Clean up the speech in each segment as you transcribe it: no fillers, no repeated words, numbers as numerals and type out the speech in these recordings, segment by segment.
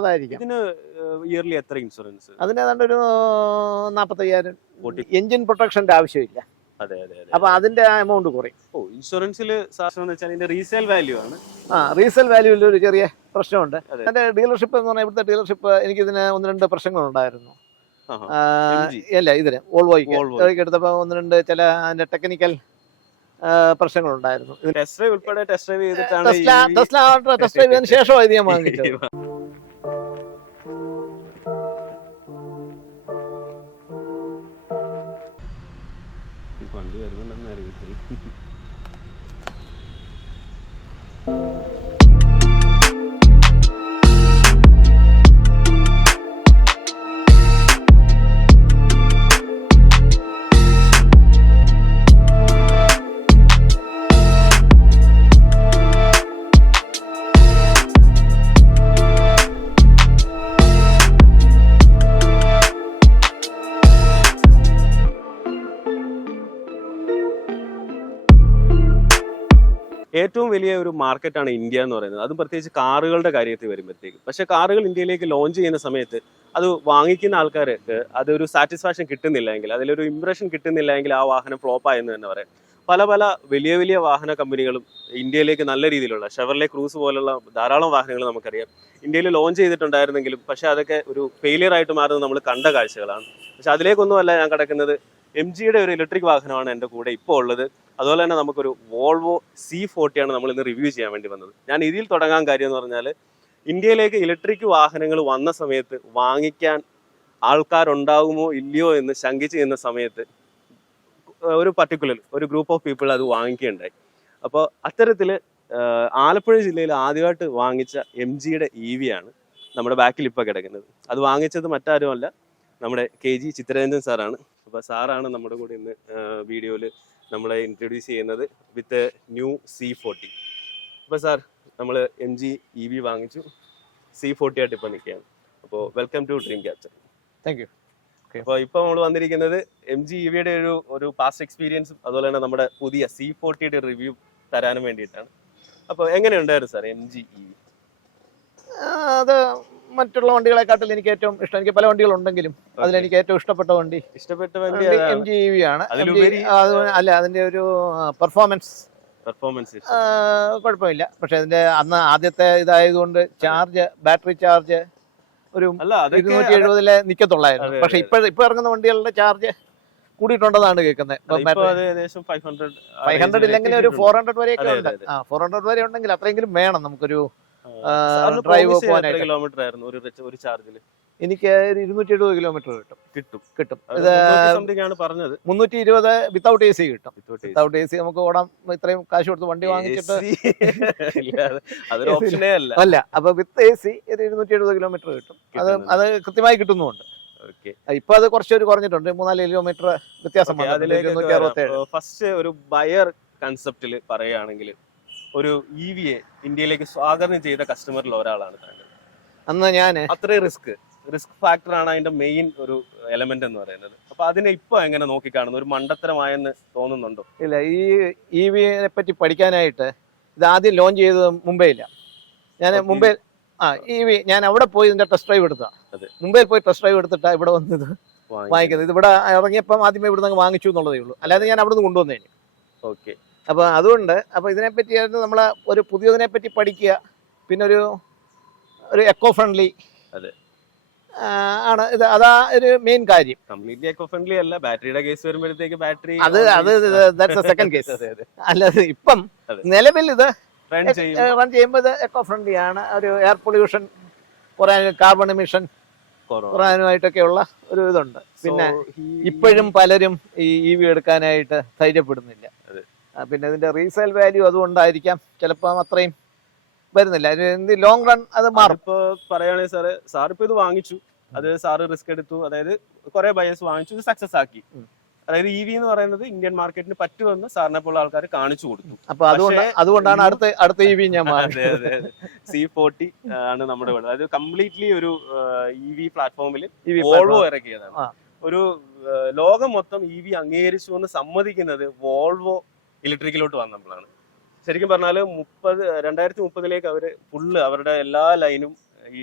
അതായിരിക്കും. ഇതിന് ഇയർലി എത്ര ഇൻഷുറൻസ്? അതിന് ഏതാണ്ട് ഒരു 45,000. എഞ്ചിൻ പ്രൊട്ടക്ഷന്റെ ആവശ്യമില്ല. അതെ അതെ അതെ. അപ്പൊ അതിന്റെ എമൗണ്ട് കുറയും. ഓ, ഇൻഷുറൻസിൽ സാധാരണ വെച്ചാൽ ഇതിന്റെ റീസെയിൽ വാല്യൂ ആണ്. റീസെയിൽ വാല്യൂവിൽ ഒരു ചെറിയ പ്രശ്നമുണ്ട്. എന്റെ ഡീലർഷിപ്പ് എന്ന് പറഞ്ഞാൽ ഇവിടുത്തെ ഡീലർഷിപ്പ് എനിക്ക് ഇതിന് 1-2 പ്രശ്നങ്ങളുണ്ടായിരുന്നു. അല്ല, ഇതിന് വോൾവോയ്ക്ക് എടുത്തപ്പോ 1-2 ചില അതിന്റെ ടെക്നിക്കൽ പ്രശ്നങ്ങളുണ്ടായിരുന്നു. ടെസ്റ്റ് ഡ്രൈവ് ഉൾപ്പെടെ ടെസ്റ്റ് ഡ്രൈവ് ചെയ്തിട്ടാണ് ടെസ്റ്റ് ഡ്രൈവ് ചെയ്തതിന് ശേഷമാണ് ഇത് ഞാൻ വാങ്ങിച്ചത്. വണ്ടി വരുന്നുണ്ടെന്ന് അറിയത്തില്ല. ഏറ്റവും വലിയ ഒരു മാർക്കറ്റാണ് ഇന്ത്യ എന്ന് പറയുന്നത്. അതും പ്രത്യേകിച്ച് കാറുകളുടെ കാര്യത്തിൽ വരുമ്പോഴത്തേക്ക്. പക്ഷെ കാറുകൾ ഇന്ത്യയിലേക്ക് ലോഞ്ച് ചെയ്യുന്ന സമയത്ത് അത് വാങ്ങിക്കുന്ന ആൾക്കാർക്ക് അതൊരു സാറ്റിസ്ഫാക്ഷൻ കിട്ടുന്നില്ല എങ്കിൽ, അതിലൊരു ഇംപ്രഷൻ കിട്ടുന്നില്ല എങ്കിൽ ആ വാഹനം ഫ്ലോപ്പായെന്ന് തന്നെ പറയാം. പല വലിയ വലിയ വാഹന കമ്പനികളും ഇന്ത്യയിലേക്ക് നല്ല രീതിയിലുള്ള ഷെവർലെ ക്രൂസ് പോലുള്ള ധാരാളം വാഹനങ്ങൾ നമുക്കറിയാം ഇന്ത്യയിൽ ലോഞ്ച് ചെയ്തിട്ടുണ്ടായിരുന്നെങ്കിലും പക്ഷെ അതൊക്കെ ഒരു ഫെയിലിയർ ആയിട്ട് മാറുന്നത് നമ്മൾ കണ്ട കാഴ്ചകളാണ്. പക്ഷെ അതിലേക്കൊന്നുമല്ല ഞാൻ കിടക്കുന്നത്. MGയുടെ ഒരു ഇലക്ട്രിക് വാഹനമാണ് എൻ്റെ കൂടെ ഇപ്പോൾ ഉള്ളത്. അതുപോലെ തന്നെ നമുക്കൊരു വോൾവോ C40 ആണ് നമ്മൾ ഇന്ന് റിവ്യൂ ചെയ്യാൻ വേണ്ടി വന്നത്. ഞാൻ ഇതിൽ തുടങ്ങാൻ കാര്യം എന്ന് പറഞ്ഞാൽ, ഇന്ത്യയിലേക്ക് ഇലക്ട്രിക് വാഹനങ്ങൾ വന്ന സമയത്ത് വാങ്ങിക്കാൻ ആൾക്കാരുണ്ടാകുമോ ഇല്ലയോ എന്ന് ശങ്കിച്ച് ചെയ്യുന്ന സമയത്ത് ഒരു ഗ്രൂപ്പ് ഓഫ് പീപ്പിൾ അത് വാങ്ങിക്കുകയുണ്ടായി. അപ്പോൾ അത്തരത്തിൽ ആലപ്പുഴ ജില്ലയിൽ ആദ്യമായിട്ട് വാങ്ങിച്ച MGയുടെ EV ആണ് നമ്മുടെ ബാക്കിൽ ഇപ്പോൾ കിടക്കുന്നത്. അത് വാങ്ങിച്ചത് മറ്റാരുമല്ല, നമ്മുടെ KG ചിത്രരഞ്ജൻ സാറാണ്. അപ്പോൾ സാറാണ് നമ്മുടെ കൂടെ ഇന്ന് വീഡിയോയിൽ നമ്മളെ ഇൻട്രൊഡ്യൂസ് ചെയ്യുന്നത് വിത്ത് ന്യൂ C40. അപ്പോൾ സാർ, നമ്മൾ MG EV വാങ്ങിച്ചു, C40 ആയിട്ട് ഇപ്പോൾ നിൽക്കുകയാണ്. അപ്പോൾ welcome to Dream Capture. Thank you. അപ്പോൾ ഇപ്പോൾ നമ്മൾ വന്നിരിക്കുന്നത് MG EVയുടെ ഒരു പാസ്റ്റ് എക്സ്പീരിയൻസും അതുപോലെ തന്നെ നമ്മുടെ പുതിയ C40യുടെ റിവ്യൂ തരാനും വേണ്ടിയിട്ടാണ്. അപ്പോൾ എങ്ങനെയുണ്ടായിരുന്നു സാർ MG EV? അത് മറ്റുള്ള വണ്ടികളെക്കാട്ടിൽ എനിക്ക് ഏറ്റവും ഇഷ്ടം, എനിക്ക് പല വണ്ടികളുണ്ടെങ്കിലും അതിലെനിക്ക് ഏറ്റവും ഇഷ്ടപ്പെട്ട വണ്ടി MG EV ആണ്. അല്ല, അതിന്റെ ഒരു പെർഫോമൻസ് കുഴപ്പമില്ല. പക്ഷെ അതിന്റെ അന്ന് ആദ്യത്തെ ഇതായതുകൊണ്ട് ബാറ്ററി ചാർജ് ഒരു 270 നിക്കത്തുള്ളായിരുന്നു. പക്ഷെ ഇപ്പൊ ഇറങ്ങുന്ന വണ്ടികളുടെ ചാർജ് കൂടിയിട്ടുണ്ടെന്നാണ് കേൾക്കുന്നത്. 500 ഇല്ലെങ്കിൽ ഒരു 400 വരെയൊക്കെ ഉണ്ട്. 400 വരെ ഉണ്ടെങ്കിൽ അത്രയെങ്കിലും വേണം നമുക്കൊരു ഡ്രൈവ് പോകാനായിട്ട്. കിലോമീറ്റർ ആയിരുന്നു ഒരു ചാർജിൽ? എനിക്ക് 270 കിലോമീറ്റർ കിട്ടും. ഇത് പറഞ്ഞത് 320 വിത്തൗട്ട് AC കിട്ടും. വിത്തൗട്ട് AC നമുക്ക് ഓടാം. ഇത്രയും കാശ് കൊടുത്ത് വണ്ടി വാങ്ങിച്ചിട്ട് അല്ല, അപ്പൊ വിത്ത് AC 270 കിലോമീറ്റർ കിട്ടും. അത് കൃത്യമായി കിട്ടുന്നുണ്ട്. ഇപ്പൊ അത് കുറച്ചൊരു കുറഞ്ഞിട്ടുണ്ട്, 3-4 കിലോമീറ്റർ വ്യത്യാസം. ഫസ്റ്റ് ഒരു ബയർ കൺസെപ്റ്റിൽ പറയുകയാണെങ്കിൽ, ഒരു EVയെ ഇന്ത്യയിലേക്ക് സ്വാഗതം ചെയ്ത കസ്റ്റമറിൽ ഒരാളാണ് താങ്കൾ. അന്ന് ഞാൻ അത്രയും റിസ്ക് ഫാക്ടർ ആണ് അതിന്റെ മെയിൻ ഒരു എലമെന്റ് എന്ന് പറയുന്നത്. അപ്പൊ അതിനെ ഇപ്പൊ എങ്ങനെ നോക്കിക്കാണുന്നു? ഒരു മണ്ടത്തരമായെന്ന് തോന്നുന്നുണ്ടോ? ഇല്ല, ഈ EVയെ പറ്റി പഠിക്കാനായിട്ട് ഇത് ആദ്യം ലോഞ്ച് ചെയ്തത് മുംബൈയില്ല. ഞാൻ EV ഞാൻ അവിടെ പോയി ഇതിന്റെ ടെസ്റ്റ് ഡ്രൈവ് എടുത്താ. മുംബൈയിൽ പോയി ടെസ്റ്റ് ഡ്രൈവ് എടുത്തിട്ടാ ഇവിടെ വന്നത് വാങ്ങിക്കുന്നത്. ഇത് ഇവിടെ ഇറങ്ങിയപ്പം ആദ്യമേ ഇവിടെ നിന്ന് വാങ്ങിച്ചു എന്നുള്ളതേ ഉള്ളൂ, അല്ലാതെ ഞാൻ അവിടെ നിന്ന് കൊണ്ടുവന്നേന്. ഓക്കെ. അപ്പൊ അതുകൊണ്ട് ഇതിനെപ്പറ്റിയായിരുന്നു നമ്മളെ ഒരു പുതിയതിനെ പറ്റി പഠിക്കുക. പിന്നെ ഒരു എക്കോ ഫ്രണ്ട്ലി ആണ് ഇത്. അതാ ഒരു മെയിൻ കാര്യം. കംപ്ലീറ്റ്ലി എക്കോ ഫ്രണ്ട്ലി അല്ല, ബാറ്ററിയുടെ കേസ് വരുമ്പോഴത്തേക്ക് ബാറ്ററി അത് സെക്കൻഡ് കേസ്. അല്ലാതെ ഇപ്പം നിലവിൽ ഇത് റൺ ചെയ്യുമ്പോൾ ഇത് എക്കോ ഫ്രണ്ട്ലി ആണ്. ഒരു എയർ പൊല്യൂഷൻ കുറയാനും കാർബൺ എമിഷൻ കുറയാനുമായിട്ടൊക്കെയുള്ള ഒരു ഇതുണ്ട്. പിന്നെ ഇപ്പോഴും പലരും ഈ EV എടുക്കാനായിട്ട് ധൈര്യപ്പെടുന്നില്ല. പിന്നെ ഇതിന്റെ റീസെയിൽ വാല്യൂ അതുകൊണ്ടായിരിക്കാം ചിലപ്പോൾ അത്രയും വരുന്നില്ല. ലോങ് റൺ അത് മാറും. ഇപ്പൊ പറയുകയാണെങ്കിൽ സാർ ഇപ്പൊ ഇത് വാങ്ങിച്ചു, അത് സാറ് റിസ്ക് എടുത്തു, അതായത് കുറെ ബയേഴ്സ് വാങ്ങിച്ചു, ഇത് സക്സസ് ആക്കി. അതായത് EV എന്ന് പറയുന്നത് ഇന്ത്യൻ മാർക്കറ്റിന് പറ്റുമെന്ന് സാറിനെ പോലുള്ള ആൾക്കാർ കാണിച്ചു കൊടുത്തു. അപ്പൊ അതുകൊണ്ടാണ് അടുത്ത EV ഞാൻ C40 ആണ് നമ്മുടെ ഇവിടെ. അതായത് കംപ്ലീറ്റ്ലി ഒരു EV പ്ലാറ്റ്ഫോമിൽ വോൾവോ ഇറക്കിയതാണ്. ഒരു ലോകം മൊത്തം EV അംഗീകരിച്ചു എന്ന് സമ്മതിക്കുന്നത് വോൾവോ ഇലക്ട്രിക്കിലോട്ട് വന്നപ്പോഴാണ്. ശരിക്കും പറഞ്ഞാൽ 2030 അവര് ഫുള്ള് അവരുടെ എല്ലാ ലൈനും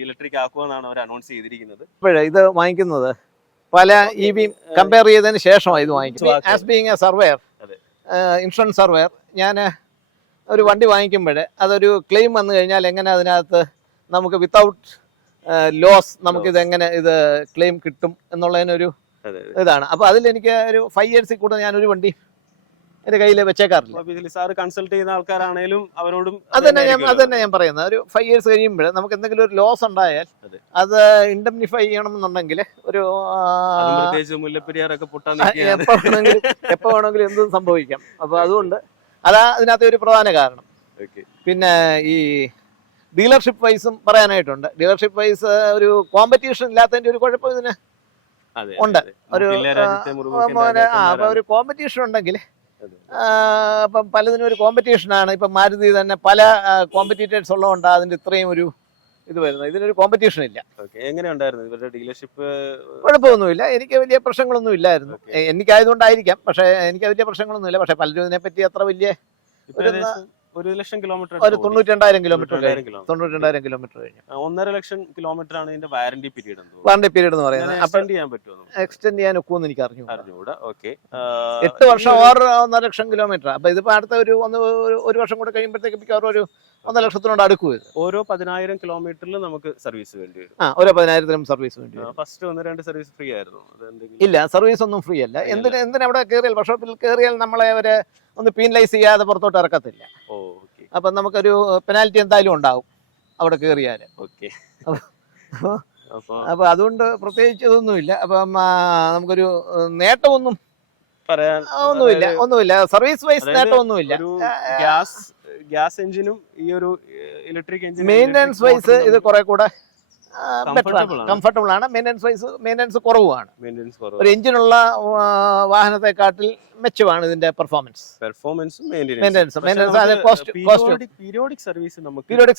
ഇലക്ട്രിക് ആക്കുമെന്നാണ് അവർ അനൗൺസ് ചെയ്തിരിക്കുന്നത്. ഇപ്പോഴേ ഇത് വാങ്ങിക്കുന്നത് പല EV കമ്പയർ ചെയ്തതിന് ശേഷമാണ് ഇത് വാങ്ങിക്കുന്നത്. As being A surveyor, insurance surveyor, ഞാൻ ഒരു വണ്ടി വാങ്ങിക്കുമ്പോൾ അതൊരു ക്ലെയിം വന്നു കഴിഞ്ഞാൽ എങ്ങനെ അതിനകത്ത് നമുക്ക് വിത്തൗട്ട് ലോസ് നമുക്കിത് എങ്ങനെ ഇത് ക്ലെയിം കിട്ടും എന്നുള്ളതിനൊരു ഇതാണ്. അപ്പോൾ അതിലെനിക്ക് ഒരു 5 years കൂടുതൽ ഞാനൊരു വണ്ടി എൻ്റെ കയ്യിൽ വെച്ചേക്കാറില്ല. സാറ് കൺസൾട്ട് ചെയ്യുന്ന ആൾക്കാരാണേലും അവരോടും അത് തന്നെ ഞാൻ പറയുന്നത്. ഒരു 5 years കഴിയുമ്പോൾ നമുക്ക് എന്തെങ്കിലും ഒരു ലോസ് ഉണ്ടായാൽ അത് ഇൻഡംനിഫൈ ചെയ്യണമെന്നുണ്ടെങ്കിൽ ഒരു മുല്ലപ്പെരിയാറൊക്കെ എപ്പോ വേണമെങ്കിലും എന്തും സംഭവിക്കാം. അപ്പോൾ അതുകൊണ്ട് അതാ അതിനകത്ത് ഒരു പ്രധാന കാരണം. പിന്നെ ഈ ഡീലർഷിപ്പ് വൈസും പറയാനായിട്ടുണ്ട്. ഡീലർഷിപ്പ് വൈസ് ഒരു കോമ്പറ്റീഷൻ ഇല്ലാത്തതിന്റെ ഒരു കുഴപ്പം ഇതിന് ഉണ്ട്. ഒരു കോമ്പറ്റീഷൻ ഉണ്ടെങ്കിൽ ഇപ്പം പലതിനും ഒരു കോമ്പറ്റീഷനാണ്. ഇപ്പം മാരുതി തന്നെ പല കോമ്പറ്റീറ്റേഴ്സ് ഉള്ളതുകൊണ്ട് അതിന്റെ ഇത്രയും ഒരു ഇത് വരുന്നത്. ഇതിനൊരു കോമ്പറ്റീഷൻ ഇല്ല. എങ്ങനെയുണ്ടായിരുന്നു ഇവരുടെ ഡീലർഷിപ്പ്? കുഴപ്പമൊന്നുമില്ല, എനിക്ക് വലിയ പ്രശ്നങ്ങളൊന്നും ഇല്ലായിരുന്നു. എനിക്കായതുകൊണ്ടായിരിക്കാം, പക്ഷെ എനിക്ക് വലിയ പ്രശ്നങ്ങളൊന്നുമില്ല. പക്ഷെ പലരും ഇതിനെപ്പറ്റി അത്ര വലിയ 1,00,000 കിലോമീറ്റർ, ഒരു 92,000 കിലോമീറ്റർ കഴിഞ്ഞു. 92,000 കിലോമീറ്റർ കഴിഞ്ഞു. 1,50,000 കിലോമീറ്റർ ആണ് ഇതിന്റെ വാറന്റി പീരീഡ് എന്ന് പറയുന്നത്. എക്സ്റ്റെൻഡ് ചെയ്യാൻ ഒക്കുമെന്ന് എനിക്ക് അറിഞ്ഞുകൂടാ. 8 വർഷം ഓർ 1,50,000 കിലോമീറ്റർ. അപ്പൊ ഇതിപ്പോ അടുത്ത ഒരു വർഷം കൂടെ കഴിയുമ്പോഴത്തേക്ക് മിക്കവാറും ഒരു 1,00,000 അടുക്കും. ഓരോ 10,000 കിലോമീറ്ററിൽ നമുക്ക് സർവീസ് വേണ്ടി വരും. ഓരോ 10,000 സർവീസ് വേണ്ടി വരും. ഫസ്റ്റ് 1-2 സർവീസ് ഫ്രീ ആയിരുന്നു? ഇല്ല, സർവീസ് ഒന്നും ഫ്രീ അല്ല. എന്തിനവിടെ കയറിയാൽ വർക്ക്ഷോപ്പിൽ കയറിയാൽ നമ്മളെ അവരെ ഒന്ന് പീനലൈസ് ചെയ്യാതെ പുറത്തോട്ട് ഇറക്കത്തില്ല. അപ്പൊ നമുക്കൊരു പെനാൽറ്റി എന്തായാലും ഉണ്ടാവും അവിടെ കയറിയാൽ. അപ്പൊ അതുകൊണ്ട് പ്രത്യേകിച്ച് ഇതൊന്നുമില്ല. അപ്പം നമുക്കൊരു നേട്ടമൊന്നും ഒന്നുമില്ല. സർവീസ് വൈസ് നേട്ടമൊന്നുമില്ല. ഗ്യാസ് എഞ്ചിനും ഈ ഒരു ഇലക്ട്രിക് എഞ്ചിൻ മെയിൻ്റനൻസ് വൈസ് ഇത് കുറെ കൂടെ കംഫർട്ടബിൾ ആണ്. മെയിൻ്റനൻസ് കുറവുമാണ്. ഒരു എഞ്ചിനുള്ള വാഹനത്തെക്കാട്ടിൽ മെച്ചമാണ് ഇതിന്റെ പെർഫോമൻസും പീരിയോഡിക്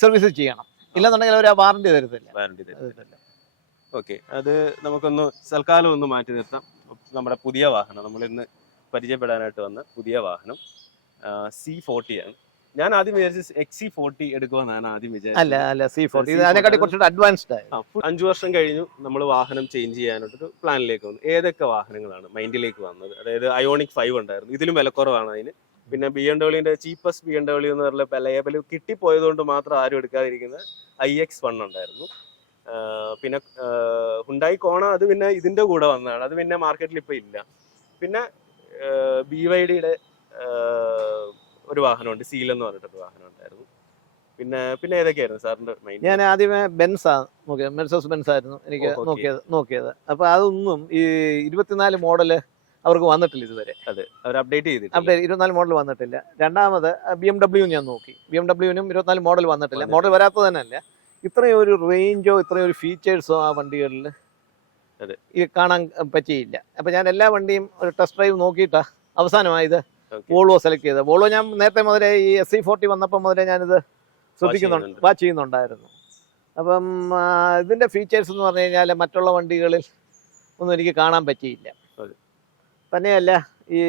സർവീസ് ചെയ്യണം. ഇല്ലെന്നുണ്ടെങ്കിൽ അവർ വാറന്റി തരത്തില്ല. ഓക്കെ, അത് നമുക്കൊന്ന് തൽക്കാലം ഒന്ന് മാറ്റി നിർത്താം. നമ്മുടെ പുതിയ വാഹനം, നമ്മൾ ഇന്ന് പരിചയപ്പെടാനായിട്ട് വന്ന പുതിയ വാഹനം C40 ആണ്. ഞാൻ ആദ്യം വിചാരിച്ചത് XC40 എടുക്കുമെന്നാണ് ആദ്യം വിചാരിച്ചത്. 5 വർഷം കഴിഞ്ഞു നമ്മൾ വാഹനം ചേഞ്ച് ചെയ്യാനായിട്ടൊരു പ്ലാനിലേക്ക് വന്നു. ഏതൊക്കെ വാഹനങ്ങളാണ് മൈൻഡിലേക്ക് വന്നത്? അതായത് IONIQ 5 ഉണ്ടായിരുന്നു, ഇതിലും വിലക്കുറവാണ് അതിന്. പിന്നെ BMW ചീപ്പസ്റ്റ് BMW എന്ന് പറഞ്ഞ ലേബൽ കിട്ടിപ്പോയതുകൊണ്ട് മാത്രം ആരും എടുക്കാതിരിക്കുന്ന iX1 ഉണ്ടായിരുന്നു. പിന്നെ ഹുണ്ടായി കോണ, അത് പിന്നെ ഇതിന്റെ കൂടെ വന്നതാണ്. അത് പിന്നെ മാർക്കറ്റിൽ ഇപ്പൊ ഇല്ല. പിന്നെ BYDയുടെ ഒരു വാഹനമുണ്ട്, സീൽ എന്ന് പറഞ്ഞിട്ടൊരു വാഹനം ഉണ്ടായിരുന്നു. പിന്നെ ഏതൊക്കെയായിരുന്നു സാറിന്റെ മൈൻഡ്? ഞാൻ ആദ്യമേ മെർസസ് ബെൻസ് ആയിരുന്നു എനിക്ക് നോക്കിയത്. അപ്പൊ അതൊന്നും ഈ 24 മോഡല് അവർക്ക് വന്നിട്ടില്ല ഇതുവരെ. അവർ അപ്ഡേറ്റ് 24 മോഡൽ വന്നിട്ടില്ല. രണ്ടാമത് BMW ഞാൻ നോക്കി, BMW-നും 24 മോഡൽ വന്നിട്ടില്ല. മോഡൽ വരാത്തത് തന്നെ അല്ല, ഇത്രയും ഒരു റേഞ്ചോ ഇത്രയും ഒരു ഫീച്ചേഴ്സോ ആ വണ്ടികളിൽ ഈ കാണാൻ പറ്റിയില്ല. അപ്പൊ ഞാൻ എല്ലാ വണ്ടിയും ഒരു ടെസ്റ്റ് ഡ്രൈവ് നോക്കിയിട്ടാ അവസാനമായത് വോൾവോ സെലക്ട് ചെയ്തത്. വോൾവോ ഞാൻ നേരത്തെ മുതലേ ഈ SC40 വന്നപ്പോൾ മുതലേ ഞാനിത് വാച്ച് ചെയ്യുന്നുണ്ടായിരുന്നു. അപ്പം ഇതിന്റെ ഫീച്ചേഴ്സ് എന്ന് പറഞ്ഞു കഴിഞ്ഞാൽ മറ്റുള്ള വണ്ടികളിൽ ഒന്നും എനിക്ക് കാണാൻ പറ്റിയില്ല. തന്നെയല്ല, ഈ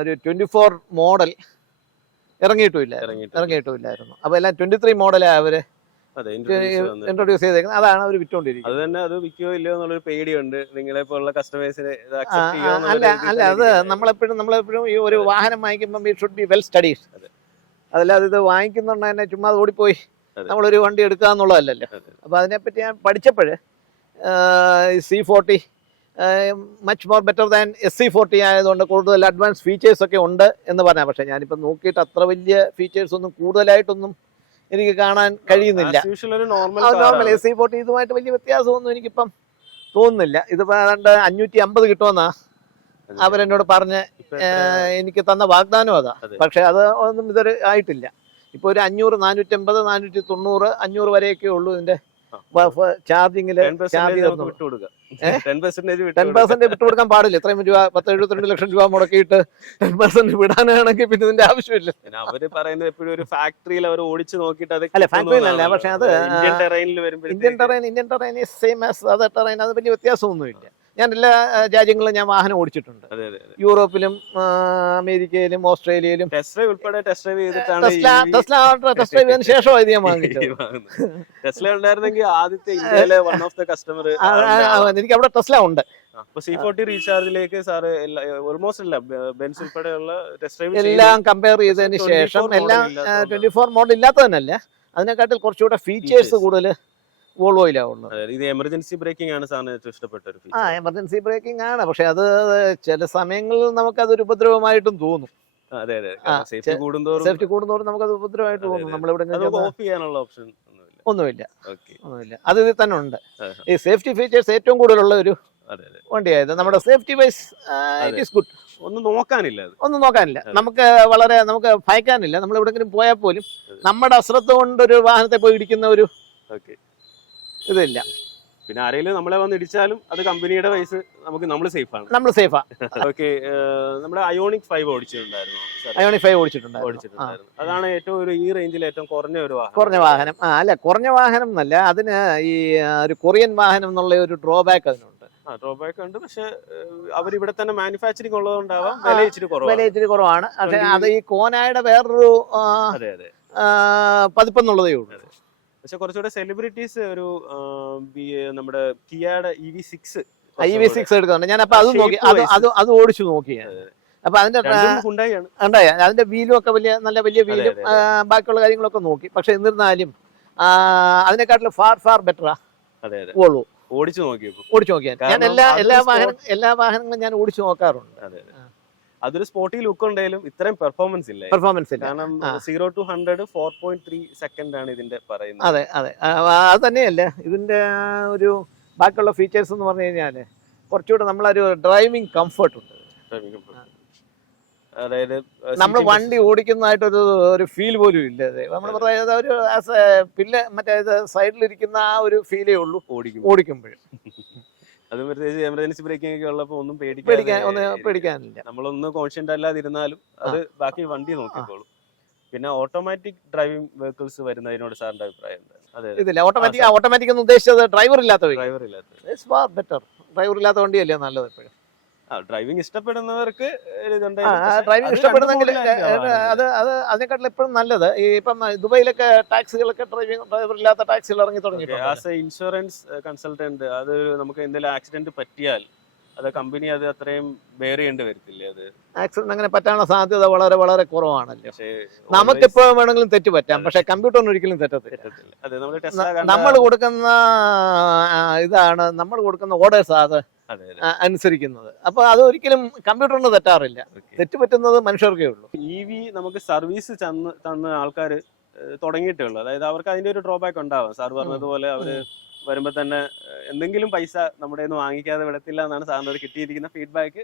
ഒരു 24 മോഡൽ ഇറങ്ങിയിട്ടുമില്ലായിരുന്നു. അപ്പൊ എല്ലാം 23 മോഡലാണ് അവര് ഇൻട്രൊഡ്യൂസ് ചെയ്തേക്കുന്നത്. അതാണ് അവർ വിറ്റുകൊണ്ടിരിക്കുന്നത്. അത് തന്നെ, അത് വിൽക്കുകയോ ഇല്ലയോ എന്നുള്ളൊരു പേടിയുണ്ട് നിങ്ങളെ പോലുള്ള കസ്റ്റമേഴ്സിന്. അല്ല, അത് നമ്മളെപ്പോഴും ഈ ഒരു വാഹനം വാങ്ങിക്കുമ്പോൾ ഷുഡ് ബി വെൽ സ്റ്റഡീഡ്. അതല്ലാതെ ഇത് വാങ്ങിക്കുന്നുണ്ട് തന്നെ ചുമ്മാ ഓടിപ്പോയി നമ്മളൊരു വണ്ടി എടുക്കുക എന്നുള്ളതല്ലല്ലോ. അപ്പൊ അതിനെപ്പറ്റി ഞാൻ പഠിച്ചപ്പോൾ C40 much more better than SC40 ആയതുകൊണ്ട് കൂടുതൽ അഡ്വാൻസ് ഫീച്ചേഴ്സ് ഒക്കെ ഉണ്ട് എന്ന് പറഞ്ഞാൽ. പക്ഷെ ഞാനിപ്പോൾ നോക്കിയിട്ട് അത്ര വലിയ ഫീച്ചേഴ്സ് ഒന്നും കൂടുതലായിട്ടൊന്നും എനിക്ക് കാണാൻ കഴിയുന്നില്ല. നോർമൽ SC40 ഇതുമായിട്ട് വലിയ വ്യത്യാസമൊന്നും എനിക്കിപ്പം തോന്നുന്നില്ല. ഇതിപ്പോ ഏതാണ്ട് 550 കിട്ടുമെന്നാ അവരെന്നോട് പറഞ്ഞ് എനിക്ക് തന്ന വാഗ്ദാനം അതാ. പക്ഷെ അത് ഒന്നും ഇതൊരു ആയിട്ടില്ല. ഇപ്പൊ ഒരു 500, 450, 490, 500 വരെയൊക്കെ ഉള്ളൂ ഇതിന്റെ ചാർജിങ്ങില്. 10% വിട്ടുകൊടുക്കാൻ പാടില്ല. ഇത്രയും രൂപ 10-72 ലക്ഷം രൂപ മുടക്കിയിട്ട് 10% വിടാനാണെങ്കിൽ പിന്നെ ഇതിന്റെ ആവശ്യമില്ല. അവര് പറയുന്നത് എപ്പോഴും ഒരു ഫാക്ടറിയിൽ അവർ ഓടിച്ചു നോക്കിയിട്ട് അല്ല, ഫാക്ടറിയിലല്ല. പക്ഷെ അത് ഇന്ത്യൻ ടെറൈനിൽ വരുമ്പോൾ Indian terrain same as other terrain, അത് വലിയ വ്യത്യാസമൊന്നുമില്ല. ഞാൻ എല്ലാ രാജ്യങ്ങളിലും ഞാൻ വാഹനം ഓടിച്ചിട്ടുണ്ട്. അതെ അതെ യൂറോപ്പിലും അമേരിക്കയിലും ഓസ്ട്രേലിയയിലും. ടെസ്റ്റ് ഡ്രൈവ് ഉൾപ്പെടെ ടെസ്റ്റ് ഡ്രൈവ് ചെയ്തിട്ടാണ് ടെസ്റ്റ് ഡ്രൈവ് ചെയ്തതിന് ശേഷമാണ് ഇത് ഞാൻ വാങ്ങിച്ചത്. ടെസ്ല ഉണ്ടായിരുന്നെങ്കിൽ ആദ്യത്തെ ഇന്ത്യയിലെ വൺ ഓഫ് ദ കസ്റ്റമർ. എനിക്ക് അവിടെ ടെസ്ല ഉണ്ട്. C40 റീചാർജിലേക്ക് സാറ് ഓൾമോസ്റ്റ് അല്ല ബെൻസ് ഉൾപ്പെടെയുള്ള ടെസ്റ്റ് ഡ്രൈവ് എല്ലാം കമ്പയർ ചെയ്തതിന് ശേഷം എല്ലാം 24 മോഡൽ ഇല്ലാത്തതന്നല്ല, അതിനെക്കാട്ടിൽ കുറച്ചുകൂടെ ഫീച്ചേഴ്സ് കൂടുതൽ വോൾവോയിലാവുള്ളത്. ഇത് എമർജൻസി ബ്രേക്കിംഗ് ആണ് സാറിന് ഏറ്റവും ഇഷ്ടപ്പെട്ട ഒരു ഫീച്ചർ. എമർജൻസി ബ്രേക്കിംഗ് ആണ്, പക്ഷെ അത് ചില സമയങ്ങളിൽ നമുക്ക് അതൊരു ഉപദ്രവമായിട്ടും തോന്നും. അതെ അതെ, സേഫ്റ്റി കൂടുന്നതോറും നമുക്കത് ഉപദ്രവമായിട്ട് തോന്നും. നമ്മളിവിടെ ഓഫ് ചെയ്യാനുള്ള ഓപ്ഷൻ ഒന്നുമില്ല. അത് ഇതിൽ തന്നെ ഉണ്ട്. ഈ സേഫ്റ്റി ഫീച്ചേഴ്സ് ഏറ്റവും കൂടുതലുള്ള ഒരു വണ്ടിയായത്. നമ്മുടെ safety vice it is good. ഒന്നും നോക്കാനില്ല. നമുക്ക് ഭയക്കാനില്ല. നമ്മൾ എവിടെങ്കിലും പോയാൽ പോലും നമ്മുടെ അശ്രദ്ധ കൊണ്ടൊരു വാഹനത്തെ പോയി ഇടിക്കുന്ന ഒരു ഇതില്ല. പിന്നെ ആരെങ്കിലും നമ്മളെ വന്ന് ഇടിച്ചാലും അത് കമ്പനിയുടെ വൈസ് നമ്മൾ സേഫാണ്. നമ്മൾ സേഫാ. ഓക്കെ, നമ്മുടെ അയോണിക് 5 ഓടിച്ചിട്ടുണ്ടായിരുന്നു. അയോണിക് 5 ഓടിച്ചിട്ടുണ്ടായിരുന്നു. അതാണ് ഏറ്റവും ഈ റേഞ്ചിൽ ഏറ്റവും കുറഞ്ഞ വാഹനം. അല്ല, കുറഞ്ഞ വാഹനം എന്നല്ല, അതിന് ഈ ഒരു കൊറിയൻ വാഹനം എന്നുള്ള ഒരു ഡ്രോബാക്ക് അതിനുണ്ട്. ഡ്രോബാക്ക് ഉണ്ട്, പക്ഷെ അവരിവിടെ തന്നെ മാനുഫാക്ചറിങ് ഉള്ളതുകൊണ്ടാവാം വില ഇച്ചിരി കുറവാണ്. പക്ഷെ അത് ഈ കോനായുടെ വേറൊരു പതിപ്പെന്നുള്ളതേ ഉള്ളൂ. പക്ഷെ കുറച്ചുകൂടെ സെലിബ്രിറ്റീസ് ഒരു നമ്മുടെ കിയയുടെ EV6 എടുക്കുന്നുണ്ട്. ഞാൻ അപ്പൊ അത് നോക്കി, അത് ഓടിച്ചു നോക്കി. അപ്പൊ അതിന്റെ വീലും ഒക്കെ നല്ല വലിയ വീലും ബാക്കിയുള്ള കാര്യങ്ങളൊക്കെ നോക്കി. പക്ഷെ എന്നിരുന്നാലും അതിനെക്കാട്ടിലും ഫാർ ബെറ്ററാ വോൾവോ. ഓടിച്ചു നോക്കിയാൽ ഞാൻ എല്ലാ വാഹനങ്ങളും ഞാൻ ഓടിച്ചു നോക്കാറുണ്ട്. അതൊരു സ്പോർട്ടി ലുക്ക് ഉണ്ടെങ്കിലും ഇത്രയും പെർഫോമൻസ് ഇല്ല. കാരണം 0 to 100 4.3 സെക്കൻഡ് ആണ് ഇതിന്റെ പറയുന്നത്. അതെ, അത് തന്നെയല്ല ഇതിന്റെ ഒരു ബാക്കിയുള്ള ഫീച്ചേഴ്സ് എന്ന് പറഞ്ഞു കഴിഞ്ഞാല് കുറച്ചുകൂടെ നമ്മളൊരു ഡ്രൈവിംഗ് കംഫർട്ട് ഉണ്ട്. അതായത് നമ്മൾ വണ്ടി ഓടിക്കുന്നതായിട്ടൊരു ഫീൽ പോലും ഇല്ല. നമ്മൾ ഒരു പിന്നെ മറ്റേ സൈഡിലിരിക്കുന്ന ആ ഒരു ഫീലേ ഉള്ളൂ ഓടിക്കുമ്പോഴും. അത് പ്രത്യേകിച്ച് എമർജൻസി ബ്രേക്കിംഗ് ഒക്കെ ഉള്ളപ്പോ ഒന്നും പേടിക്കാനില്ല. നമ്മളൊന്ന് കോൺഷ്യന്റ് അല്ലാതിരുന്നാലും അത് ബാക്കി വണ്ടി നോക്കിക്കോളും. പിന്നെ ഓട്ടോമാറ്റിക് ഡ്രൈവിംഗ് വെഹിക്കിൾസ് വരുന്നതിനോട് സാറിന്റെ അഭിപ്രായം ഇതില്ല. ഓട്ടോമാറ്റിക് എന്ന് ഉദ്ദേശിച്ചത് ഡ്രൈവർ ഇല്ലാത്ത വണ്ടിയല്ലേ നല്ലത്. എപ്പോഴും ഡ്രൈവിംഗ് ഇഷ്ടപ്പെടുന്നവർക്ക് ഡ്രൈവിംഗ് ഇഷ്ടപ്പെടുന്നെങ്കിൽ അതിനെക്കാട്ടിലും എപ്പോഴും നല്ലത്. ഇപ്പം ദുബൈയിലൊക്കെ ടാക്സികളൊക്കെ ഡ്രൈവർ ഇല്ലാത്ത ടാക്സികൾ ഇറങ്ങി തുടങ്ങിയിട്ടുണ്ട്. ആസ് എ ഇൻഷുറൻസ് കൺസൾട്ടന്റ് അത് നമുക്ക് എന്തെങ്കിലും ആക്സിഡന്റ് പറ്റിയാൽ അത് കമ്പനി അത് അത്രയും ബെയർ ചെയ്യേണ്ടി വരത്തില്ലേ? അത് ആക്സിഡന്റ് അങ്ങനെ പറ്റാനുള്ള സാധ്യത വളരെ വളരെ കുറവാണല്ലോ. നമുക്കിപ്പോ വേണമെങ്കിലും തെറ്റ് പറ്റാം, പക്ഷെ കമ്പ്യൂട്ടറിന് ഒരിക്കലും തെറ്റത്തില്ല. നമ്മൾ കൊടുക്കുന്ന ഓർഡേഴ്സ് അത് അനുസരിക്കുന്നത്. അപ്പൊ അത് ഒരിക്കലും കമ്പ്യൂട്ടറിന് തെറ്റാറില്ല. തെറ്റ് പറ്റുന്നത് മനുഷ്യർക്കേ ഉള്ളൂ. EV നമുക്ക് സർവീസ് തന്ന ആൾക്കാർ തുടങ്ങിയിട്ടേ ഉള്ളൂ. അതായത് അവർക്ക് അതിന്റെ ഒരു ഡ്രോബാക്ക് ഉണ്ടാവാം. സാർ പറഞ്ഞതുപോലെ അവര് വരുമ്പോ തന്നെ എന്തെങ്കിലും പൈസ നമ്മുടെ വാങ്ങിക്കാതെ വിടത്തില്ല എന്നാണ് സാറിനോട് കിട്ടിയിരിക്കുന്ന ഫീഡ്ബാക്ക്.